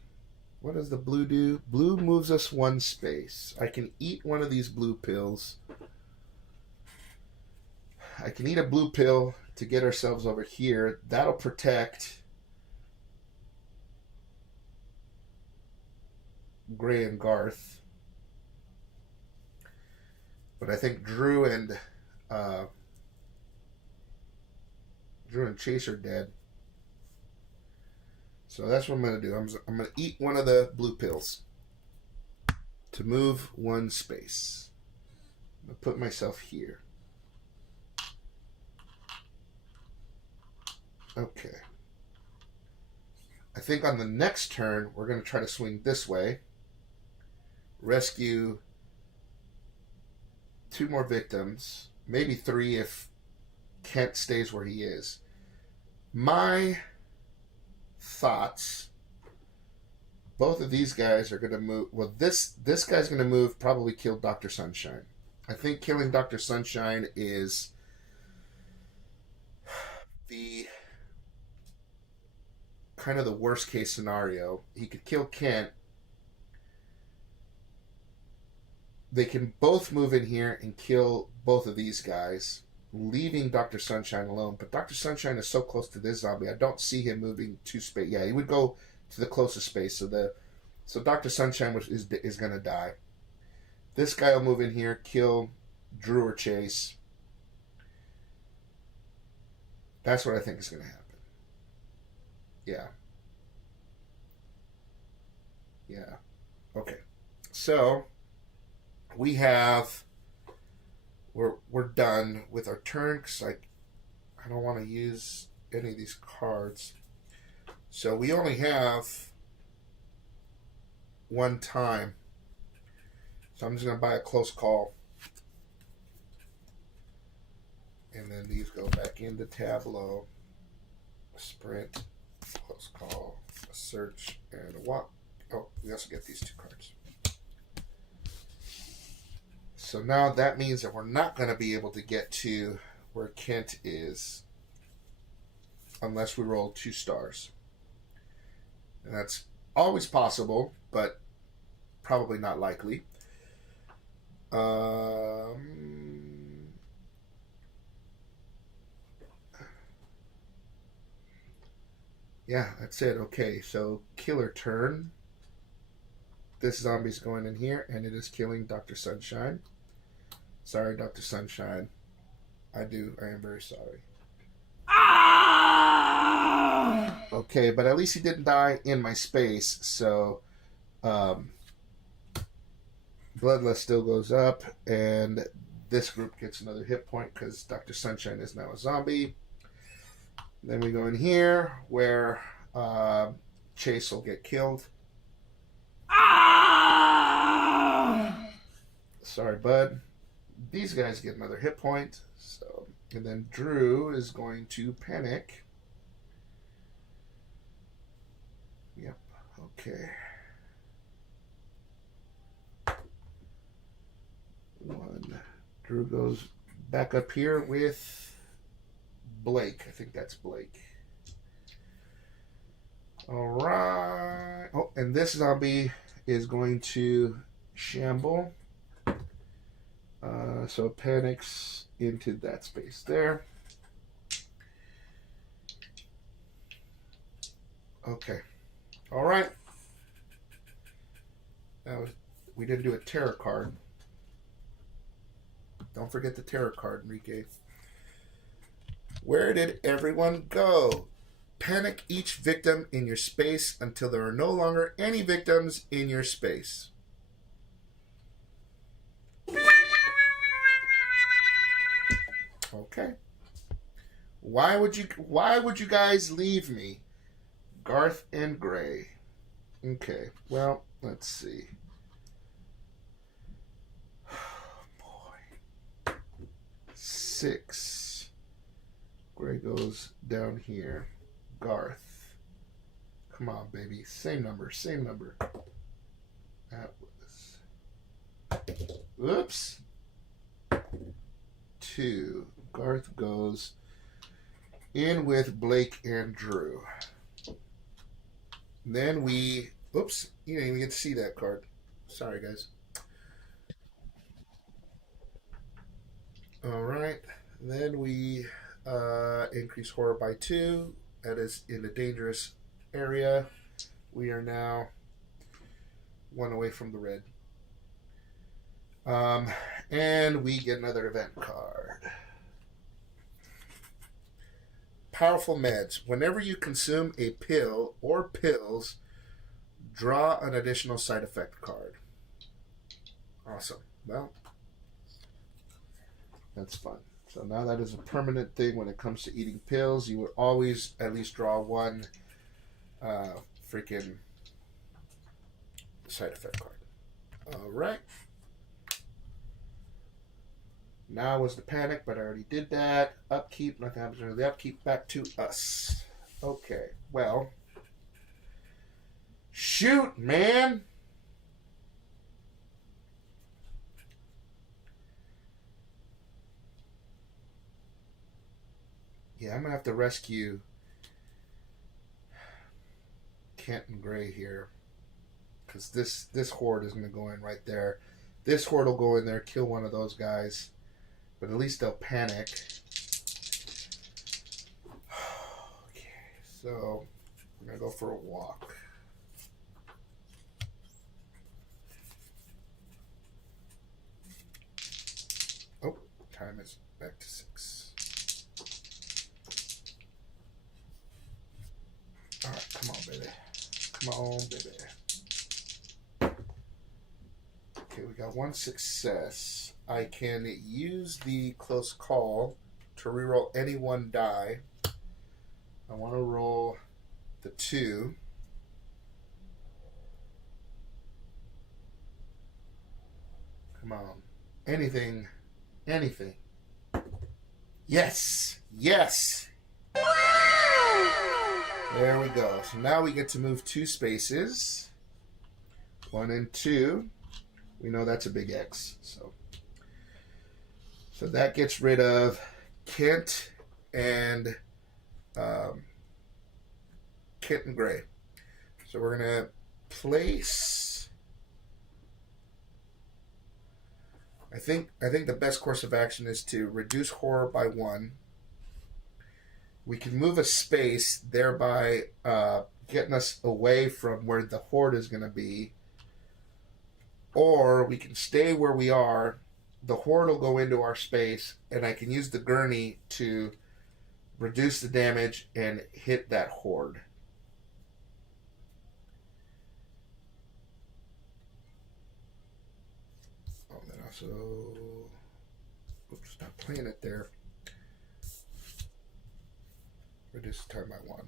What does the blue do? Blue moves us 1 space. I can eat one of these blue pills. I can eat a blue pill to get ourselves over here. That'll protect Gray and Garth. But I think Drew and Chase are dead. So that's what I'm going to do. I'm going to eat one of the blue pills to move 1 space. I'm going to put myself here. Okay. I think on the next turn, we're going to try to swing this way. Rescue 2 more victims. Maybe 3 if Kent stays where he is. My thoughts, both of these guys are going to move. Well, this guy's going to move, probably kill Dr. Sunshine. I think killing Dr. Sunshine is the kind of the worst case scenario. He could kill Kent. They can both move in here and kill both of these guys, leaving Dr. Sunshine alone. But Dr. Sunshine is so close to this zombie, I don't see him moving to space. Yeah, he would go to the closest space. So Dr. Sunshine is going to die. This guy will move in here, kill Drew or Chase. That's what I think is going to happen. Yeah. Yeah. Okay. So we're done with our turn because I don't want to use any of these cards. So we only have 1 time. So I'm just going to buy a close call. And then these go back into Tableau. A sprint, close call, a search, and a walk. Oh, we also get these 2 cards. So now that means that we're not going to be able to get to where Kent is unless we roll 2 stars. And that's always possible, but probably not likely. Yeah, that's it. Okay, so killer turn. This zombie's going in here, and it is killing Dr. Sunshine. Sorry, Dr. Sunshine. I am very sorry. Ah! Okay, but at least he didn't die in my space, so Bloodlust still goes up, and this group gets another hit point because Dr. Sunshine is now a zombie. Then we go in here where Chase will get killed. Ah! Sorry, bud. These guys get another hit point. So And then Drew is going to panic. Yep. Okay. 1. Drew goes back up here with Blake. I think that's Blake. All right. Oh, and this zombie is going to shamble. So it panics into that space there. Okay. All right. Now, we didn't do a terror card. Don't forget the terror card, Enrique. Where did everyone go? Panic each victim in your space until there are no longer any victims in your space. Okay. Why would you guys leave me? Garth and Gray. Okay. Well, let's see. Boy. 6. Gray goes down here. Garth. Come on, baby. Same number. Same number. That was. Oops. 2. Garth goes in with Blake and Drew. Then we. Oops. You didn't even get to see that card. Sorry, guys. All right. Then we increase horror by 2. That is in a dangerous area. We are now 1 away from the red. And we get another event card. Powerful meds. Whenever you consume a pill or pills, draw an additional side effect card. Awesome. Well, that's fun. So now that is a permanent thing when it comes to eating pills. You would always at least draw 1 freaking side effect card. All right. Now was the panic, but I already did that. Upkeep, nothing happens to the upkeep. Back to us. Okay, well. Shoot, man! Yeah, I'm going to have to rescue Kent and Gray here. Because this horde is going to go in right there. This horde will go in there, kill one of those guys. But at least they'll panic. Okay, so we're going to go for a walk. Oh, time is back to 6. All right, come on, baby. Come on, baby. Okay, we got 1 success. I can use the close call to reroll any 1 die. I want to roll the 2. Come on. Anything. Anything. Yes! Yes! There we go. So now we get to move 2 spaces. 1 and 2. We know that's a big X. So that gets rid of Kent and Gray. So we're going to place. I think the best course of action is to reduce horror by 1. We can move a space, thereby getting us away from where the horde is going to be. Or we can stay where we are. The horde will go into our space, and I can use the gurney to reduce the damage and hit that horde. Oh, then also, oops, not playing it there. Reduce the time by 1.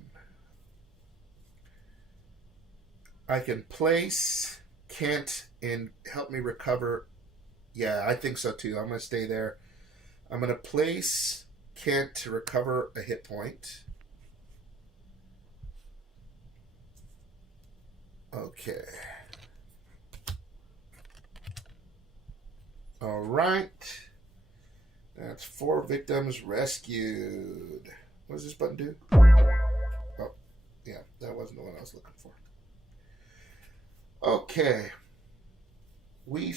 I can place Kent and help me recover. Yeah, I think so too. I'm going to stay there. I'm going to place Kent to recover a hit point. Okay. All right. That's 4 victims rescued. What does this button do? Oh, yeah, that wasn't the one I was looking for. Okay. We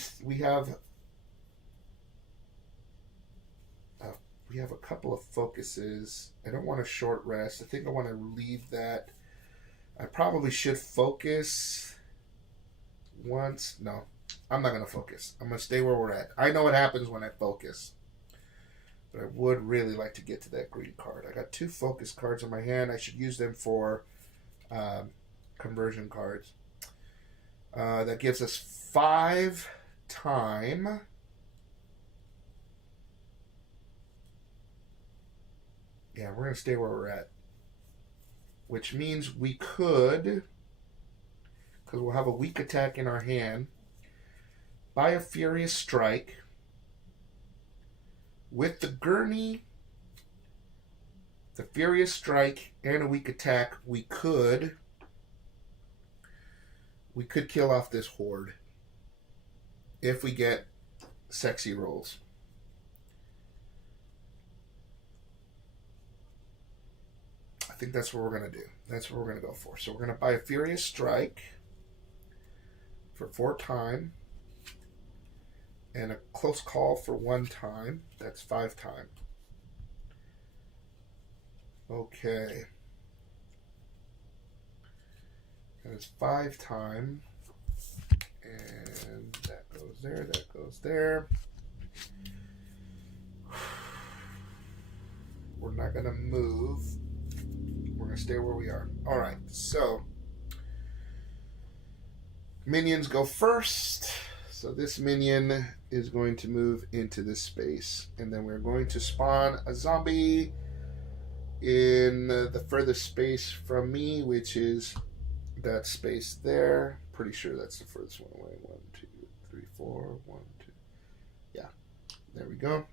have a couple of focuses. I don't want a short rest. I think I want to leave that. I probably should focus once. No, I'm not going to focus. I'm going to stay where we're at. I know what happens when I focus. But I would really like to get to that green card. I got 2 focus cards in my hand. I should use them for conversion cards. That gives us 5 time. Yeah, we're going to stay where we're at. Which means we could, because we'll have a weak attack in our hand, buy a Furious Strike. With the Gurney, the Furious Strike, and a weak attack, we could kill off this horde if we get sexy rolls. I think that's what we're going to do. That's what we're going to go for. So we're going to buy a Furious Strike for 4 time. And a Close Call for 1 time. That's 5 time. Okay. That is 5 time. And that goes there, that goes there. We're not going to move. We're going to stay where we are. Alright, so minions go first. So this minion is going to move into this space. And then we're going to spawn a zombie in the furthest space from me, which is that space there. Pretty sure that's the furthest one away. 1, 2, 3, 4. 1, 2. Yeah, there we go.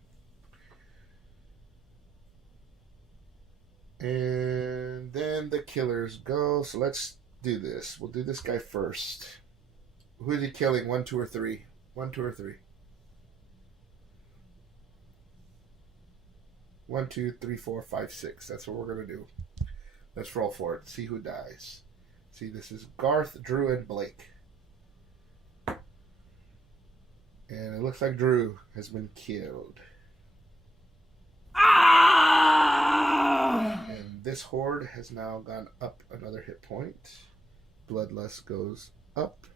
And then the killers go. So let's do this. We'll do this guy first. Who is he killing? 1, 2, or 3? 1, 2, or 3? 1, 2, 3, 4, 5, 6. That's what we're going to do. Let's roll for it. See who dies. See, this is Garth, Drew, and Blake. And it looks like Drew has been killed. And this horde has now gone up another hit point. Bloodlust goes up,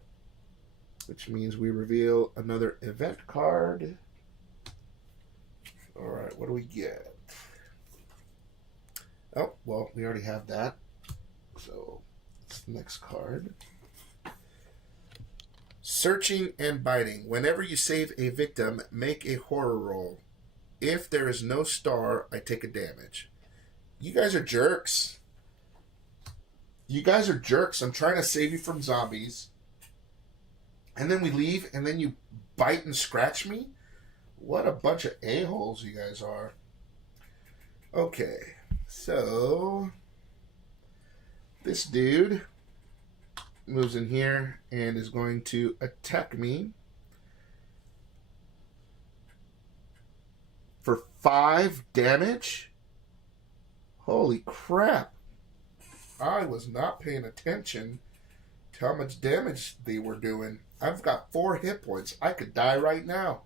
which means we reveal another event card. Alright, what do we get? Oh, well, we already have that. So, it's the next card. Searching and Biting. Whenever you save a victim, make a horror roll. If there is no star, I take a damage. You guys are jerks. You guys are jerks. I'm trying to save you from zombies. And then we leave, and then you bite and scratch me? What a bunch of a-holes you guys are. Okay, so this dude moves in here and is going to attack me for 5 damage. Holy crap. I was not paying attention to how much damage they were doing. I've got 4 hit points. I could die right now.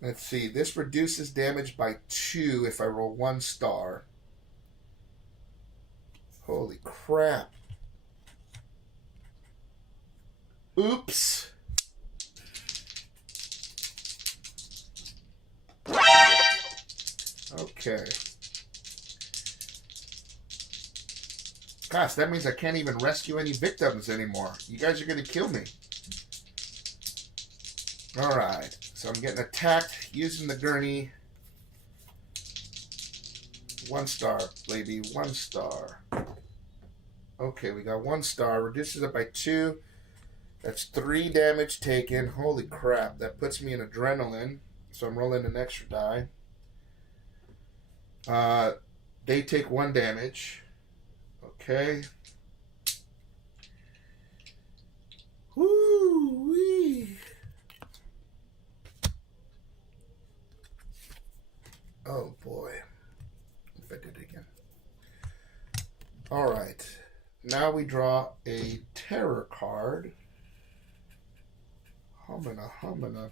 Let's see. This reduces damage by 2 if I roll 1 star. Holy crap. Oops. Okay. Gosh, that means I can't even rescue any victims anymore. You guys are going to kill me. Alright. So I'm getting attacked using the gurney. 1 star, baby. 1 star. Okay, we got 1 star. Reduces it by 2. That's 3 damage taken. Holy crap. That puts me in adrenaline. So I'm rolling an extra die. They take 1 damage. Okay. Woo-wee. Oh boy. If I did it again. Alright. Now we draw a terror card. Humana, humana.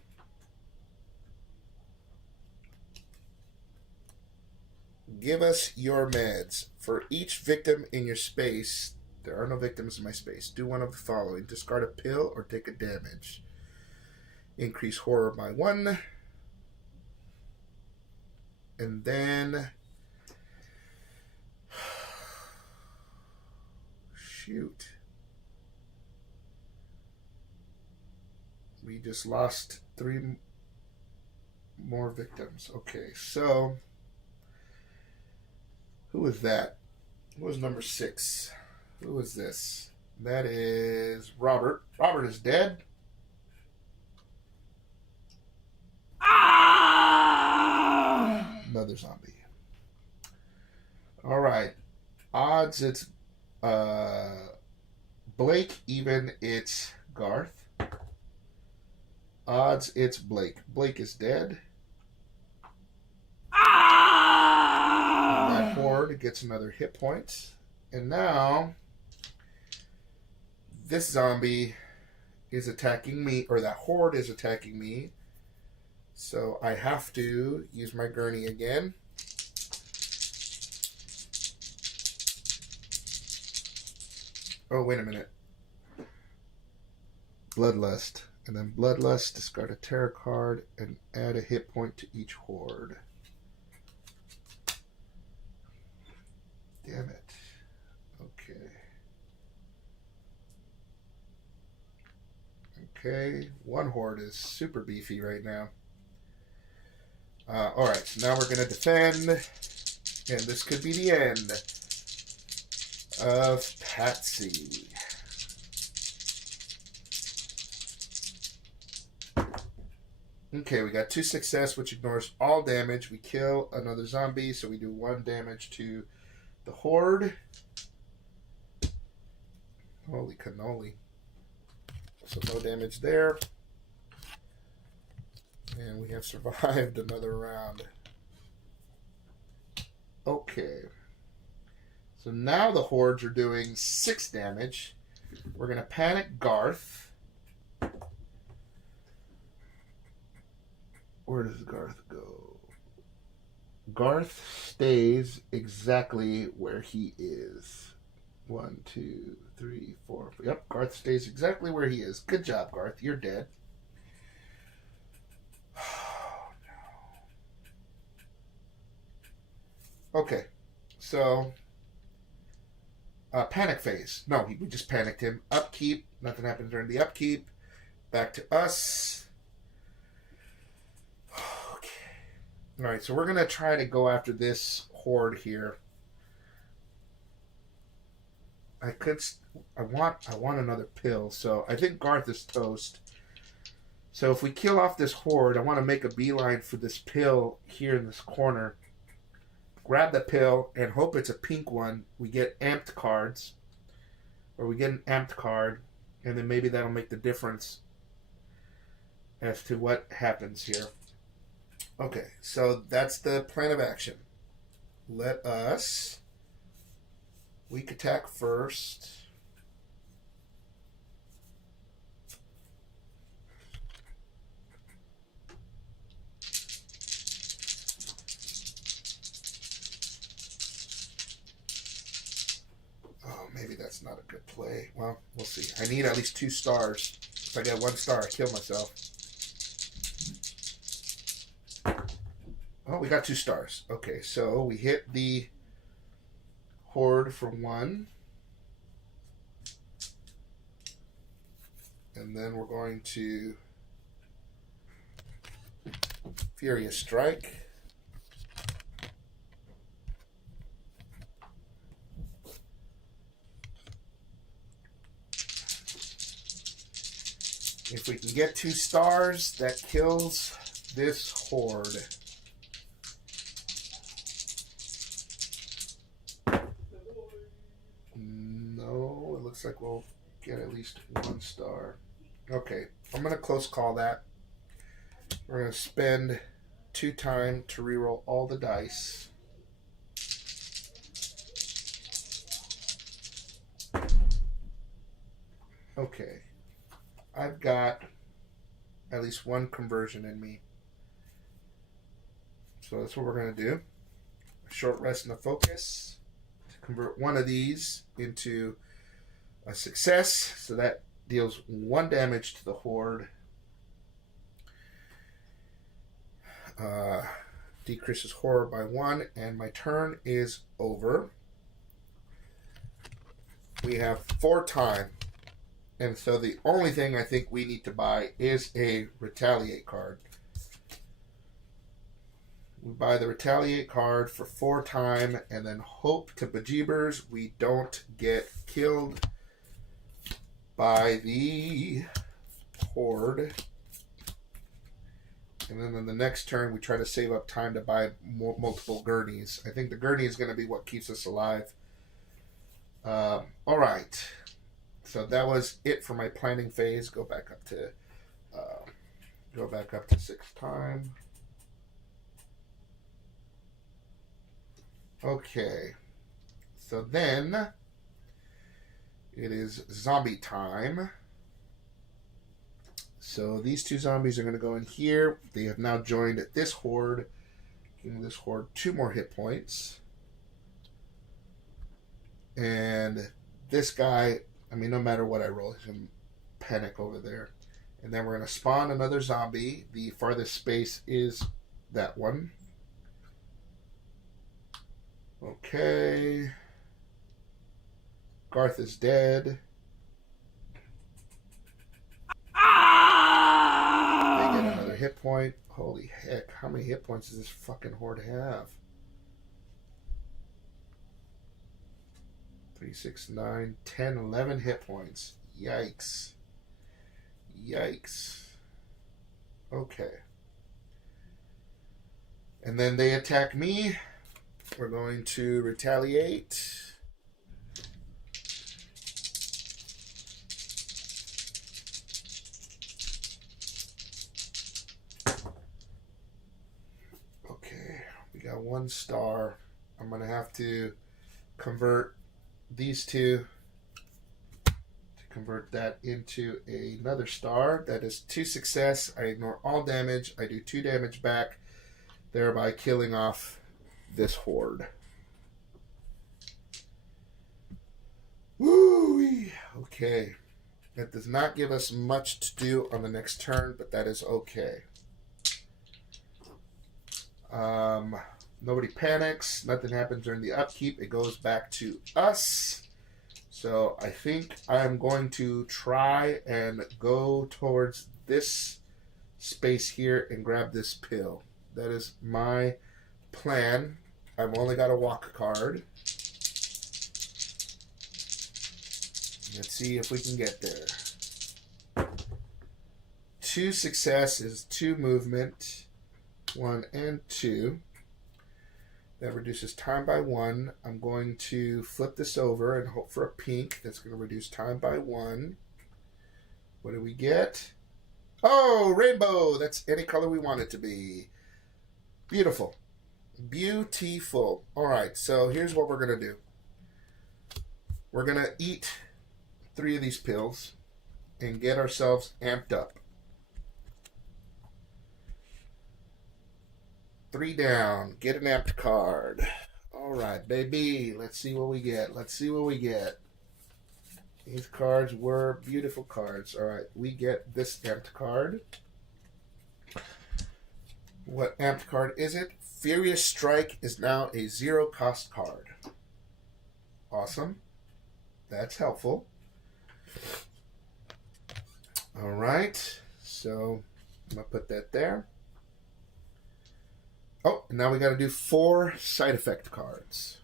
Give us your meds. For each victim in your space, there are no victims in my space. Do one of the following. Discard a pill or take a damage. Increase horror by 1. And then... Shoot. We just lost 3 more victims. Okay, so... Who is that? Who was number 6? Who is this? That is Robert. Robert is dead. Another zombie. All right. Odds it's Blake. Even it's Garth. Odds it's Blake. Blake is dead. That horde gets another hit point. And now this zombie is attacking me, or that horde is attacking me. So I have to use my gurney again. Oh, wait a minute. Bloodlust. And then Bloodlust, discard a terror card and add a hit point to each horde. Damn it. Okay. Okay. 1 horde is super beefy right now. Alright, so now we're going to defend. And this could be the end of Patsy. Okay, we got 2 success, which ignores all damage. We kill another zombie, so we do 1 damage to the horde. Holy cannoli. So no damage there. And we have survived another round. Okay. So now the hordes are doing 6 damage. We're going to panic Garth. Where does Garth go? Garth stays exactly where he is. 1, 2, 3, 4. Yep, Garth stays exactly where he is. Good job, Garth. You're dead. Oh, no. Okay, so panic phase. No, we just panicked him. Upkeep. Nothing happens during the upkeep. Back to us. All right, so we're going to try to go after this horde here. I want another pill, so I think Garth is toast. So if we kill off this horde, I want to make a beeline for this pill here in this corner. Grab the pill and hope it's a pink one. We get amped cards, or we get an amped card, and then maybe that'll make the difference as to what happens here. Okay, so that's the plan of action. Let us weak attack first. Oh, maybe that's not a good play. Well, we'll see. I need at least 2 stars. If I get 1 star, I kill myself. Oh, we got 2 stars. Okay, so we hit the horde for 1. And then we're going to Furious Strike. If we can get 2 stars, that kills this horde. looks like we'll get at least 1 star. Okay, I'm going to close call that. We're going to spend 2 time to reroll all the dice. Okay, I've got at least 1 conversion in me. So that's what we're going to do. A short rest and a focus to convert 1 of these into a success. So that deals 1 damage to the horde. Decreases horror by 1, and my turn is over. We have 4 time. And so the only thing I think we need to buy is a retaliate card. We buy the retaliate card for 4 time and then hope to bejeebers we don't get killed by the horde. And then on the next turn we try to save up time to buy multiple gurneys. I think the gurney is going to be what keeps us alive. Alright. So that was it for my planning phase. Go back up to 6 time. Okay. So then it is zombie time. So these 2 zombies are going to go in here. They have now joined this horde, giving this horde 2 more hit points. And this guy, I mean, no matter what I roll, he's going to panic over there. And then we're going to spawn another zombie. The farthest space is that one. Okay. Garth is dead. They get another hit point. Holy heck, how many hit points does this fucking horde have? 3, 6, 9, 10, 11 hit points. Yikes. Yikes. Okay. And then they attack me. We're going to retaliate. Okay, we got 1 star. I'm going to have to convert these 2 to convert that into another star. That is 2 success. I ignore all damage. I do 2 damage back, thereby killing off this horde. Woo! Okay. That does not give us much to do on the next turn, but that is okay. Nobody panics. Nothing happens during the upkeep. It goes back to us. So I think I'm going to try and go towards this space here and grab this pill. That is my plan. I've only got a walk card. Let's see if we can get there. 2 success is 2 movement. 1 and 2. That reduces time by 1. I'm going to flip this over and hope for a pink. That's going to reduce time by 1. What do we get? Oh, rainbow! That's any color we want it to be. Beautiful. Beautiful. Alright, so here's what we're going to do. We're going to eat 3 of these pills and get ourselves amped up. 3 down. Get an amped card. Alright, baby. Let's see what we get. Let's see what we get. These cards were beautiful cards. Alright, we get this amped card. What amped card is it? Furious Strike is now a 0 cost card. Awesome. That's helpful. Alright, so I'm going to put that there. Oh, and now we got to do 4 side effect cards.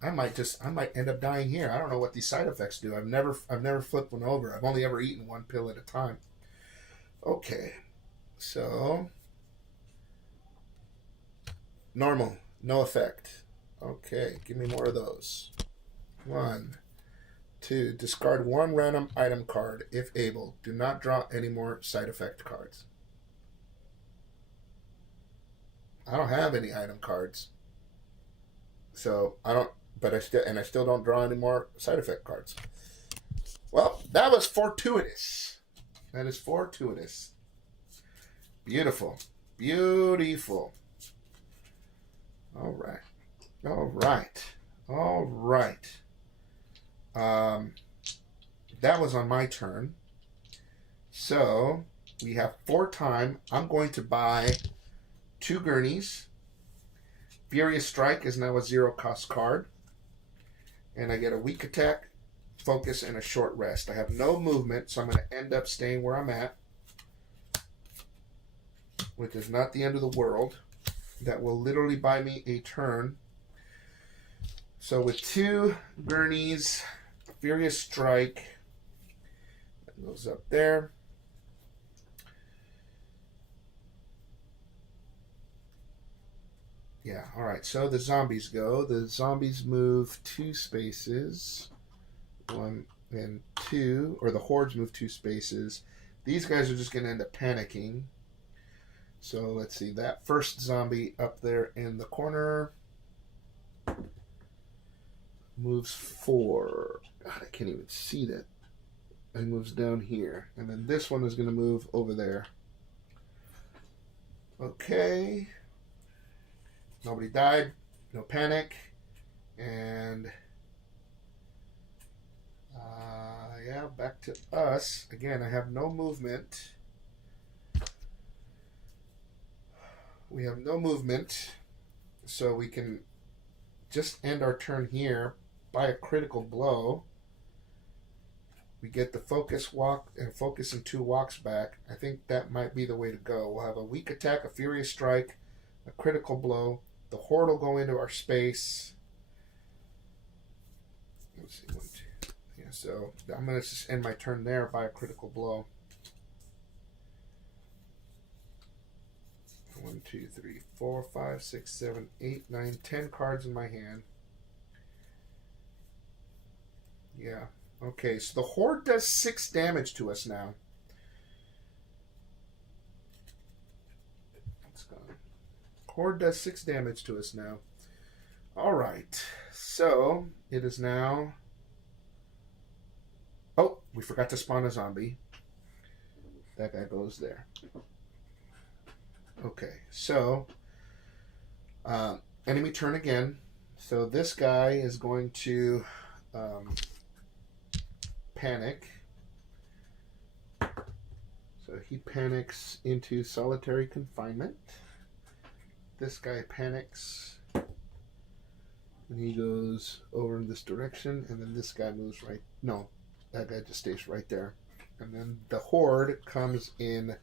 I might end up dying here. I don't know what these side effects do. I've never flipped one over. I've only ever eaten 1 pill at a time. Okay, so normal, no effect. Okay, give me more of those. 1, 2. Discard one random item card if able. Do not draw any more side effect cards. I don't have any item cards. So I don't, but I still don't draw any more side effect cards. Well, that was fortuitous. That is fortuitous. Beautiful. Beautiful. All right. All right. All right. That was on my turn. So we have 4 time. I'm going to buy 2 gurneys. Furious Strike is now a 0-cost card. And I get a weak attack, focus, and a short rest. I have no movement, so I'm going to end up staying where I'm at, which is not the end of the world. That will literally buy me a turn. So with 2 gurneys, Furious Strike, that goes up there. Yeah, all right, so the zombies go. The zombies move 2 spaces. 1 and 2, or the hordes move 2 spaces. These guys are just going to end up panicking. So let's see, that first zombie up there in the corner moves 4. God, I can't even see that. It moves down here. And then this one is going to move over there. Okay. Nobody died. No panic. And yeah, back to us. Again, I have no movement. We have no movement. So we can just end our turn here by a critical blow. We get the focus walk and focus and 2 walks back. I think that might be the way to go. We'll have a weak attack, a furious strike, a critical blow. The horde will go into our space. Let's see, 1, 2. Yeah, so I'm going to just end my turn there by a critical blow. 1, 2, 3, 4, 5, 6, 7, 8, 9, 10 cards in my hand. Yeah. Okay, so the horde does 6 damage to us now. It's gone. Horde does 6 damage to us now. All right. So it is now. Oh, we forgot to spawn a zombie. That guy goes there. Okay, so enemy turn again. So this guy is going to panic. So he panics into solitary confinement. This guy panics. And he goes over in this direction. And then this guy moves right. No, that guy just stays right there. And then the horde comes in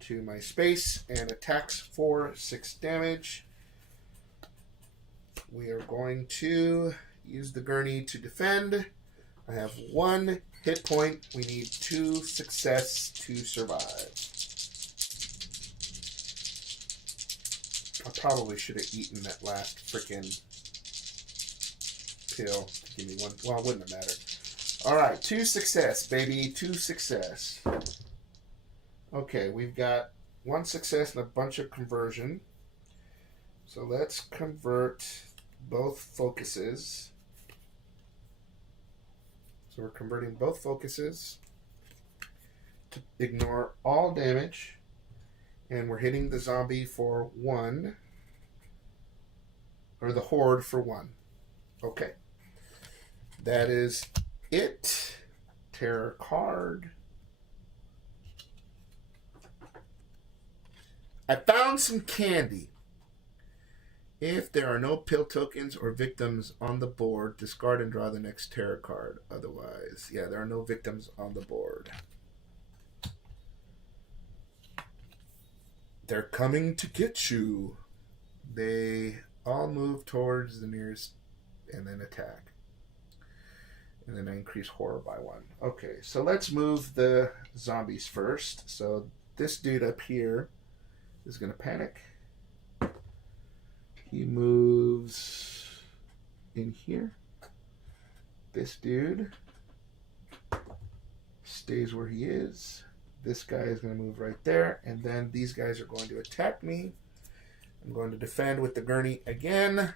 to my space and attacks for 6 damage. We are going to use the gurney to defend. I have 1 hit point. We need 2 success to survive. I probably should have eaten that last frickin' pill to give me 1. Well, it wouldn't have mattered. Alright, 2 success, baby. 2 success. Okay, we've got 1 success and a bunch of conversion. So let's convert both focuses. So we're converting both focuses to ignore all damage. And we're hitting the zombie for 1. Or the horde for 1. Okay. That is it. Terror card. I found some candy. If there are no pill tokens or victims on the board, discard and draw the next terror card. Otherwise, yeah, there are no victims on the board. They're coming to get you. They all move towards the nearest and then attack. And then I increase horror by 1. Okay, so let's move the zombies first. So this dude up here is going to panic. He moves in here. This dude stays where he is. This guy is going to move right there, and then these guys are going to attack me. I'm going to defend with the gurney again.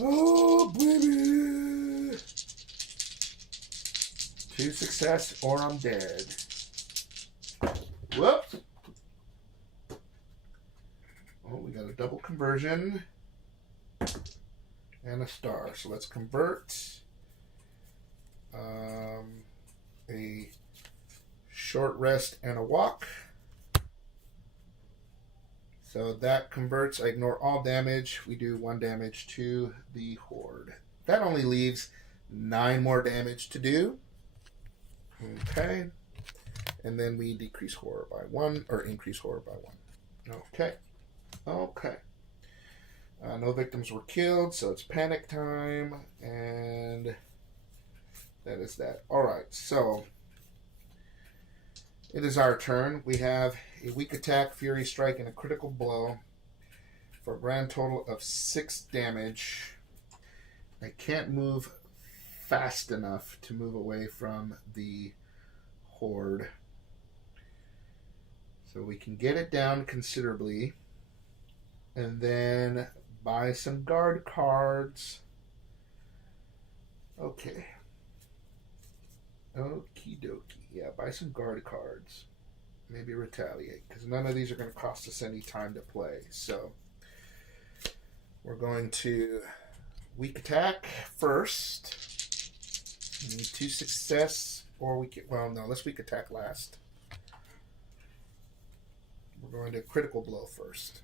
Oh, baby! 2 success or I'm dead. Whoops! Oh, we got a double conversion and a star. So let's convert a short rest and a walk. So that converts. I ignore all damage. We do 1 damage to the horde. That only leaves 9 more damage to do. Okay. And then we decrease horror by 1, or increase horror by 1. Okay. Okay. No victims were killed, so it's panic time. And that is that. Alright, so it is our turn. We have a weak attack, fury strike, and a critical blow for a grand total of 6 damage. I can't move fast enough to move away from the horde. So we can get it down considerably. And then buy some guard cards. Okay. Okie dokie. Yeah, buy some guard cards. Maybe retaliate, because none of these are going to cost us any time to play. So we're going to weak attack first. We need 2 success, or we can, well, no, let's weak attack last. We're going to critical blow first.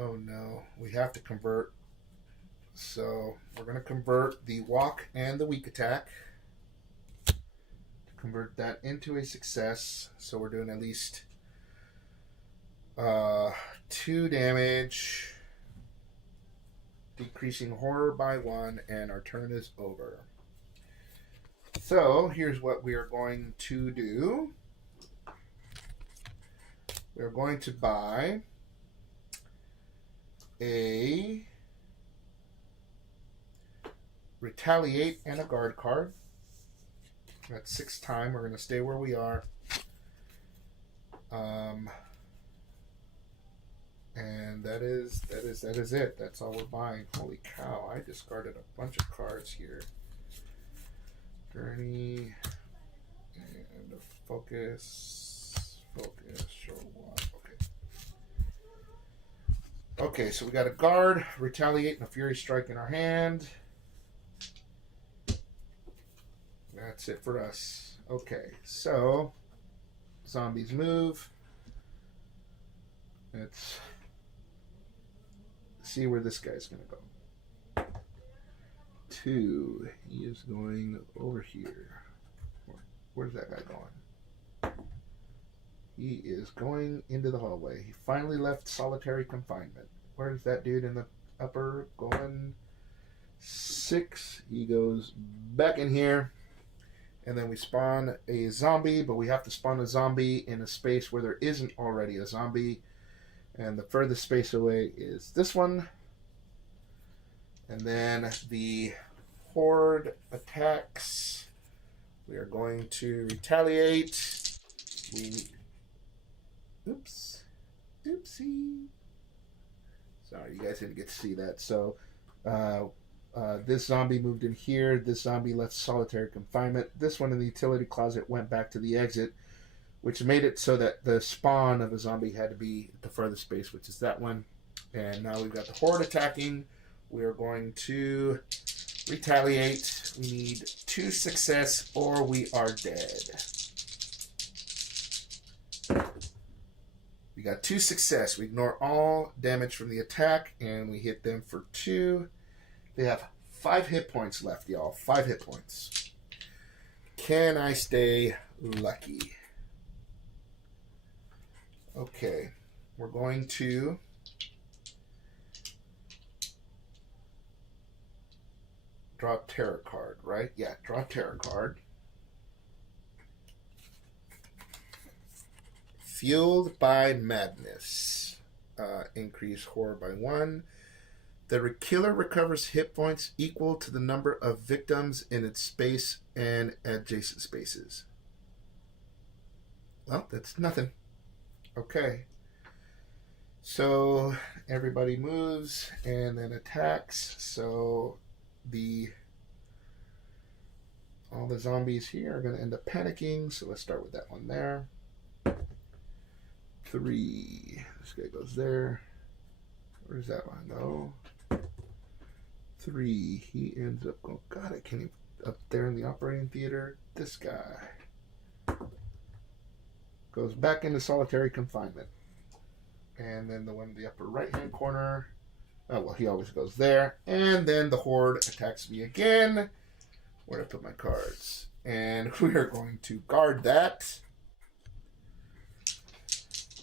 Oh no, we have to convert. So we're going to convert the walk and the weak attack. Convert that into a success. So we're doing at least 2 damage. Decreasing horror by 1, and our turn is over. So here's what we are going to do. We're going to buy a retaliate and a guard card. That's 6 time. We're going to stay where we are. And that is it. That's all we're buying. Holy cow, I discarded a bunch of cards here. Gurney and focus, show one. Okay, so we got a guard, retaliate, and a fury strike in our hand. That's it for us. Okay, so zombies move. Let's see where this guy's going to go. 2. He is going over here. Where's that guy going? He is going into the hallway. He finally left solitary confinement. Where's that dude in the upper going? 6. He goes back in here. And then we spawn a zombie, but we have to spawn a zombie in a space where there isn't already a zombie. And the furthest space away is this one. And then the horde attacks. We are going to retaliate. Oops. Oopsie. Sorry, you guys didn't get to see that. So, this zombie moved in here. This zombie left solitary confinement. This one in the utility closet went back to the exit, which made it so that the spawn of a zombie had to be the furthest space, which is that one. And now we've got the horde attacking. We are going to retaliate. We need 2 success or we are dead. We got 2 success. We ignore all damage from the attack and we hit them for 2. They have 5 hit points left, y'all. 5 hit points. Can I stay lucky? Okay. We're going to Draw a terror card, right? Yeah, draw a terror card. Fueled by madness. Increase horror by 1. The killer recovers hit points equal to the number of victims in its space and adjacent spaces. Well, that's nothing. Okay. So everybody moves and then attacks. So all the zombies here are going to end up panicking. So let's start with that one there. 3. This guy goes there. Where does that one go? 3. He ends up going. God, I can't even up there in the operating theater. This guy goes back into solitary confinement. And then the one in the upper right-hand corner. Oh, well, he always goes there. And then the horde attacks me again. Where did I put my cards? And we are going to guard that.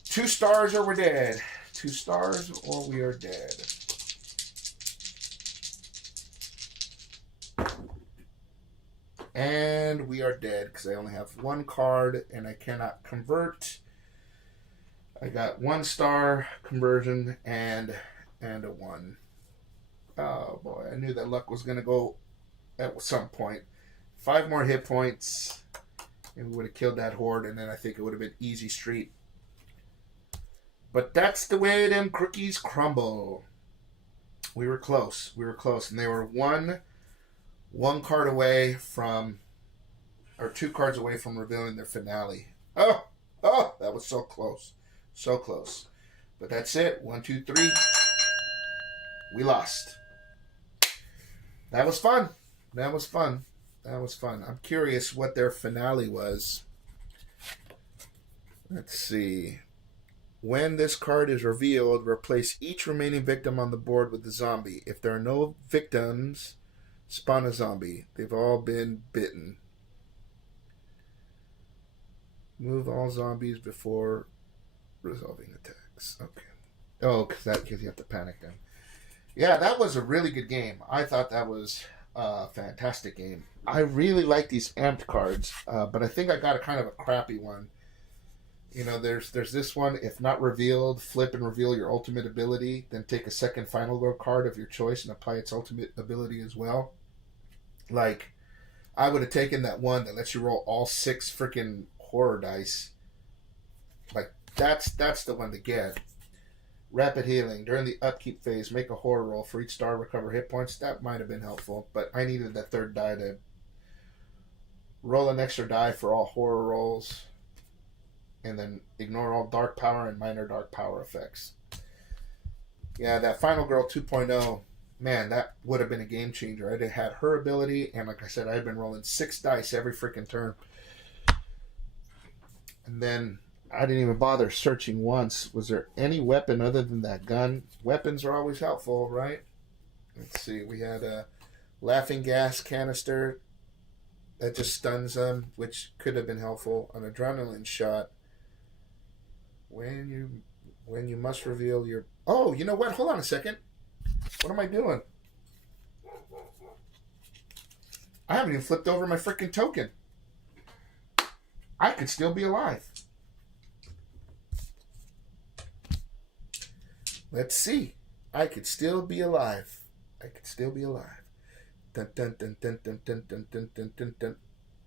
2 stars or we're dead. 2 stars or we are dead. And we are dead because I only have 1 card and I cannot convert. I got 1 star conversion and a 1. Oh boy, I knew that luck was going to go at some point. 5 more hit points and we would have killed that horde, and then I think it would have been easy street. But that's the way them cookies crumble. We were close. And they were one card away from, or 2 cards away from revealing their finale. Oh, that was so close. So close. But that's it. 1, 2, 3. We lost. That was fun. I'm curious what their finale was. Let's see. When this card is revealed, replace each remaining victim on the board with a zombie. If there are no victims, spawn a zombie. They've all been bitten. Move all zombies before resolving attacks. Okay. Oh, because you have to panic them. Yeah, that was a really good game. I thought that was a fantastic game. I really like these amped cards, but I think I got a kind of a crappy one. You know, there's this one. If not revealed, flip and reveal your ultimate ability. Then take a second final go card of your choice and apply its ultimate ability as well. Like, I would have taken that one that lets you roll all 6 freaking horror dice. Like, that's the one to get. Rapid healing. During the upkeep phase, make a horror roll. For each star, recover hit points. That might have been helpful, but I needed that 3rd die to roll an extra die for all horror rolls. And then ignore all dark power and minor dark power effects. Yeah, that Final Girl 2.0, man, that would have been a game changer. I'd have had her ability, and like I said, I'd been rolling 6 dice every freaking turn. And then I didn't even bother searching once. Was there any weapon other than that gun? Weapons are always helpful, right? Let's see. We had a laughing gas canister that just stuns them, which could have been helpful. An adrenaline shot. When you must reveal your... Oh, you know what? Hold on a second. What am I doing? I haven't even flipped over my freaking token. I could still be alive. Let's see. I could still be alive. Dun, dun, dun, dun, dun, dun, dun, dun, dun, dun, dun.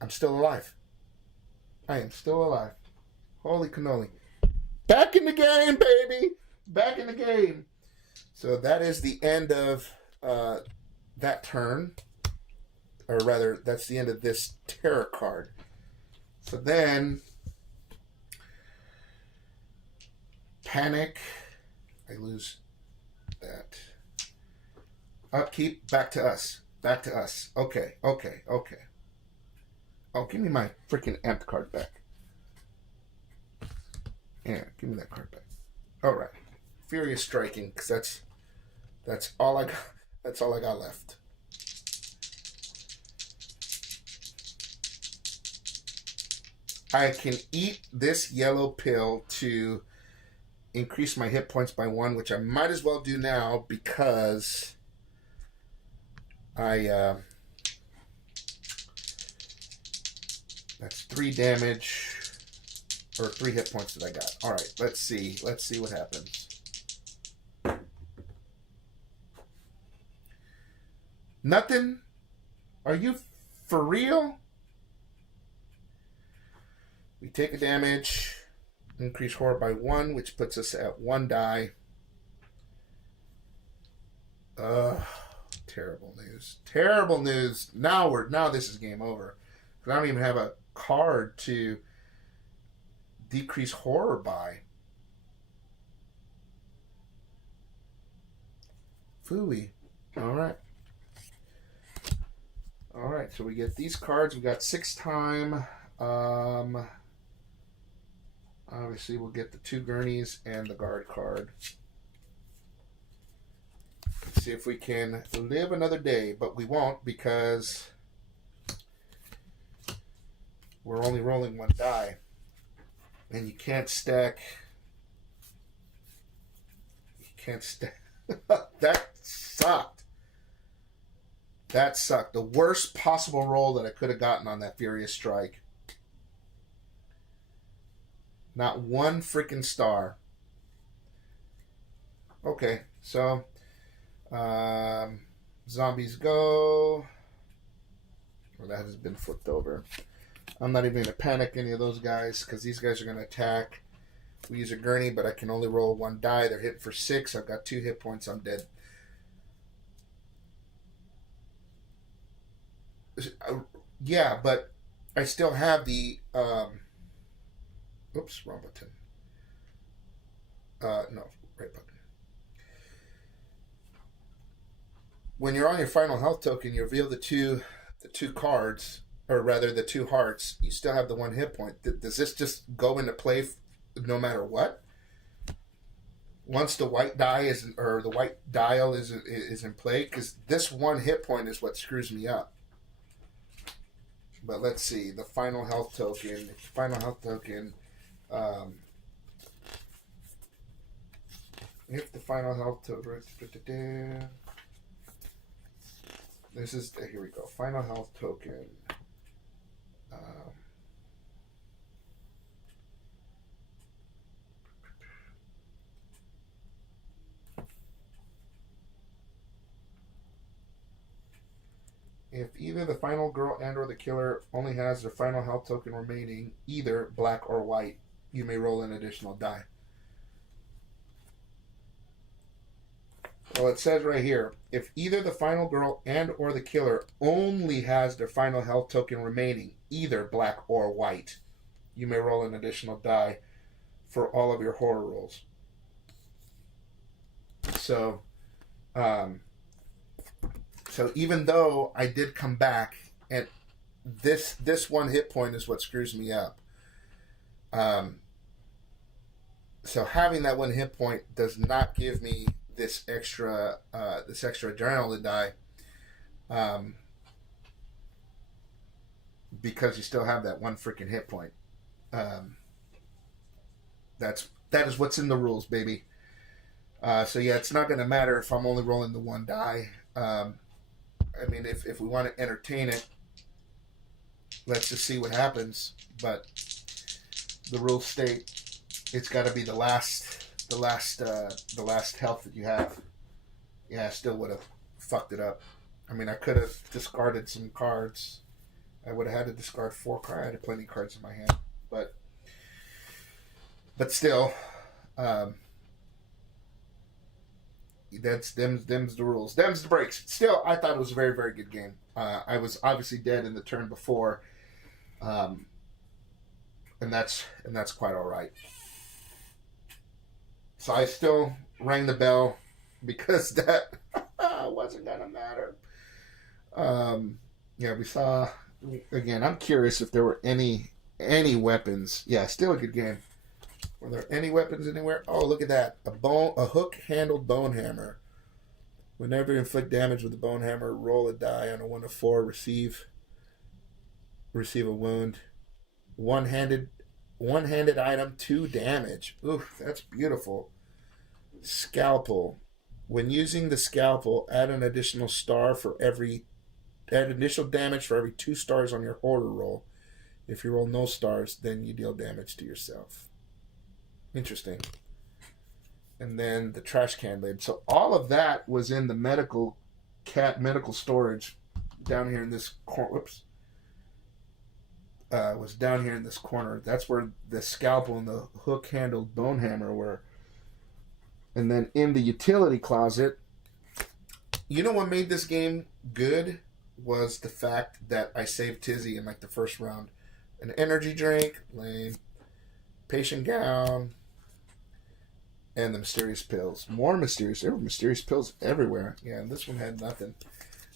I'm still alive. I am still alive. Holy cannoli. Back in the game, baby. Back in the game. So that is the end of that turn. Or rather, that's the end of this terror card. So then, panic. I lose that. Upkeep, back to us. Okay. Oh, give me my freaking amped card back. Yeah, give me that card back. All right. Furious Striking, because that's all I got. That's all I got left. I can eat this yellow pill to increase my hit points by 1, which I might as well do now because I That's 3 damage. Or 3 hit points that I got. Alright, let's see. Let's see what happens. Nothing? Are you for real? We take a damage. Increase horror by 1, which puts us at 1 die. Terrible news. Terrible news. Now this is game over. Because I don't even have a card to decrease horror by. Phooey. Alright. Alright, so we get these cards. We got 6 time. Obviously, we'll get the 2 gurneys and the guard card. Let's see if we can live another day, but we won't because we're only rolling 1 die. And you can't stack. You can't stack. That sucked. That sucked. The worst possible roll that I could have gotten on that Furious Strike. Not 1 freaking star. Okay, so zombies go. Well, that has been flipped over. I'm not even going to panic any of those guys because these guys are going to attack. We use a gurney, but I can only roll 1 die. They're hitting for 6. I've got 2 hit points. I'm dead. Yeah, but I still have the... oops, wrong button. No, right button. When you're on your final health token, you reveal the two cards... or rather the 2 hearts, you still have the 1 hit point. Does this just go into play no matter what? Once the white die is, or the white dial is in play? Because this 1 hit point is what screws me up. But let's see, the final health token. If the final health token, this is, here we go, final health token. If either the final girl and or the killer only has their final health token remaining, either black or white, you may roll an additional die. Well, it says right here, if either the final girl and or the killer only has their final health token remaining, either black or white, you may roll an additional die for all of your horror rolls. So, so even though I did come back, and this 1 hit point is what screws me up. So having that 1 hit point does not give me this extra adrenaline die, because you still have that 1 freaking hit point. That is what's in the rules, baby. So yeah, it's not going to matter if I'm only rolling the 1 die. I mean, if we want to entertain it, let's just see what happens. But the rules state it's got to be the last health that you have. Yeah, I still would have fucked it up. I mean, I could have discarded some cards. I would have had to discard 4 cards. I had plenty of cards in my hand, but still, that's them's the rules. Them's the breaks. Still, I thought it was a very, very good game. I was obviously dead in the turn before, and that's quite all right. So I still rang the bell because that wasn't gonna matter. Yeah, we saw again. I'm curious if there were any weapons. Yeah, still a good game. Were there any weapons anywhere? Oh, look at that. A hook-handled bone hammer. Whenever you inflict damage with a bone hammer, roll a die on a 1 to 4, receive a wound. One-handed item, 2 damage. Oof, that's beautiful. Scalpel. When using the scalpel, add an additional damage for every 2 stars on your horror roll. If you roll no stars, then you deal damage to yourself. Interesting. And then the trash can lid. So all of that was in the medical storage down here in this corner. Whoops. Was down here in this corner. That's where the scalpel and the hook-handled bone hammer were. And then in the utility closet, you know what made this game good was the fact that I saved Tizzy in like the first round. An energy drink, lame, patient gown, and the mysterious pills. More mysterious. There were mysterious pills everywhere. Yeah, and this one had nothing.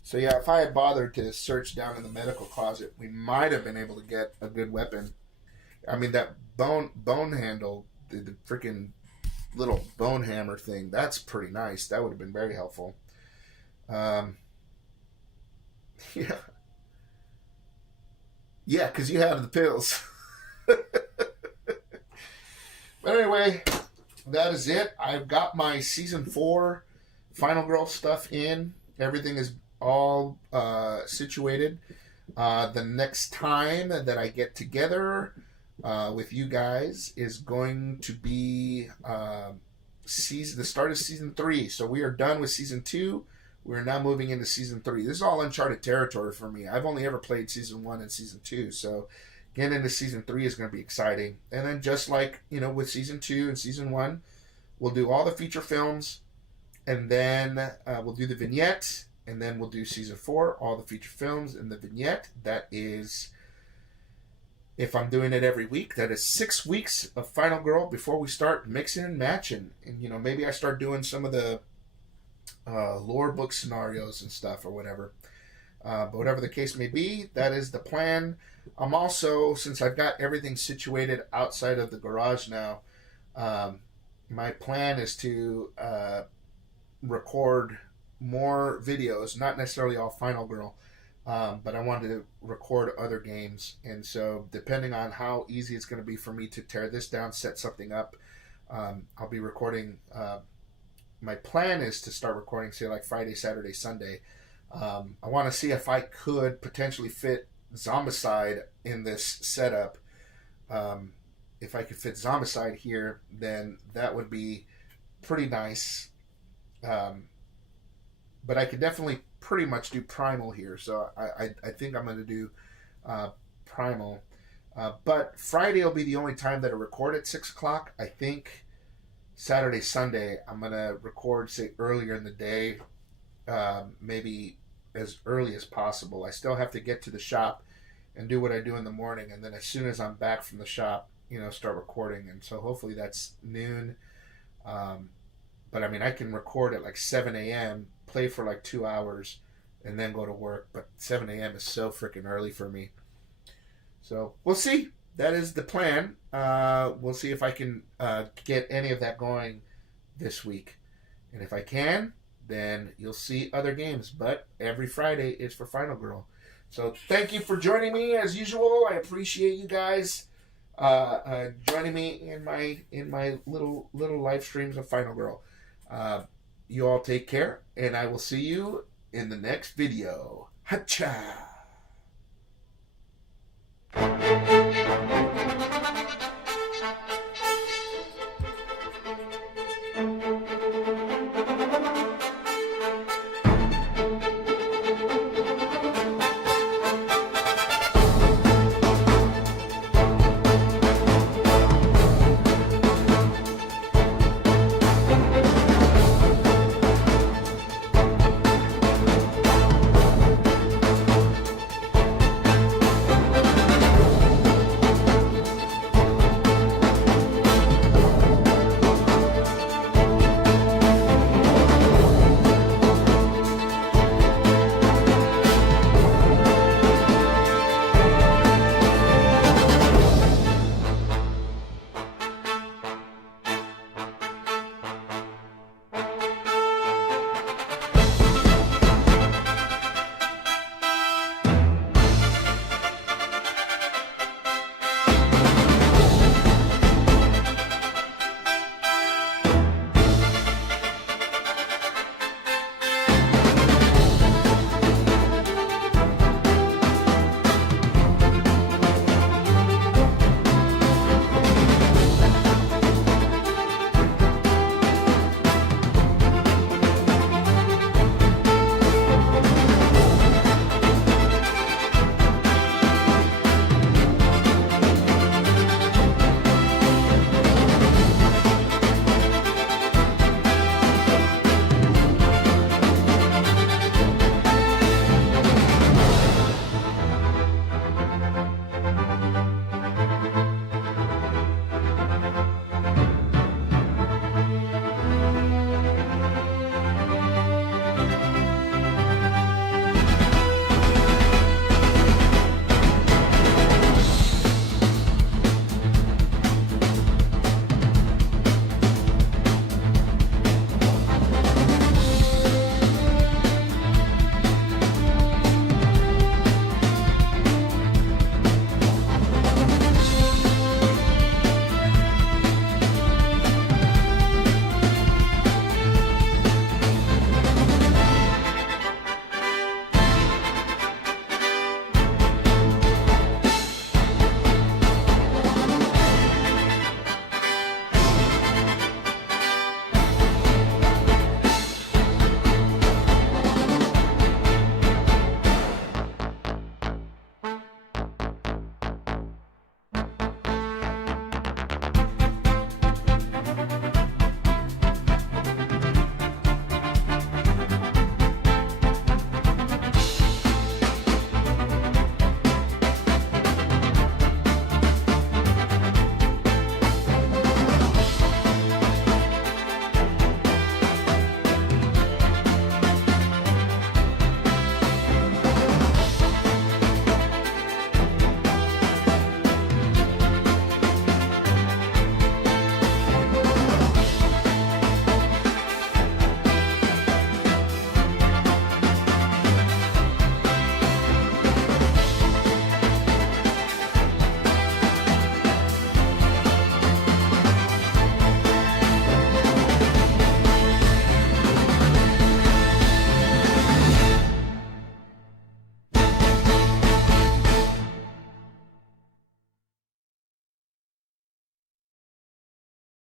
So yeah, if I had bothered to search down in the medical closet, we might have been able to get a good weapon. I mean, that bone handle, the freaking little bone hammer thing, that's pretty nice. That would have been very helpful. Yeah. Yeah, because you have the pills. But anyway, that is it. I've got my season 4 Final Girl stuff in. Everything is all situated. The next time that I get together with you guys is going to be the start of season 3. So we are done with season 2. We're now moving into season 3. This is all uncharted territory for me. I've only ever played season 1 and season 2. So getting into season 3 is going to be exciting. And then just like, with season 2 and season 1, we'll do all the feature films. And then we'll do the vignette. And then we'll do season 4, all the feature films and the vignette. That is, if I'm doing it every week, that is 6 weeks of Final Girl before we start mixing and matching. And, maybe I start doing some of the lore book scenarios and stuff or whatever. But whatever the case may be, that is the plan. I'm also, since I've got everything situated outside of the garage now, my plan is to record more videos, not necessarily all Final Girl, but I wanted to record other games. And so depending on how easy it's going to be for me to tear this down, set something up, I'll be recording. My plan is to start recording, say, like Friday, Saturday, Sunday. I want to see if I could potentially fit Zombicide in this setup. If I could fit Zombicide here, then that would be pretty nice. But I could definitely pretty much do Primal here. So I think I'm going to do Primal. But Friday will be the only time that I record at 6 o'clock. I think Saturday, Sunday, I'm going to record, say, earlier in the day, maybe as early as possible. I still have to get to the shop and do what I do in the morning, and then as soon as I'm back from the shop, start recording. And so hopefully that's noon. But I mean, I can record at like 7 a.m., play for like 2 hours, and then go to work. But 7 a.m. is so freaking early for me. So we'll see. That is the plan. We'll see if I can get any of that going this week. And if I can, then you'll see other games. But every Friday is for Final Girl. So thank you for joining me as usual. I appreciate you guys joining me in my little live streams of Final Girl. You all take care, and I will see you in the next video. Hacha!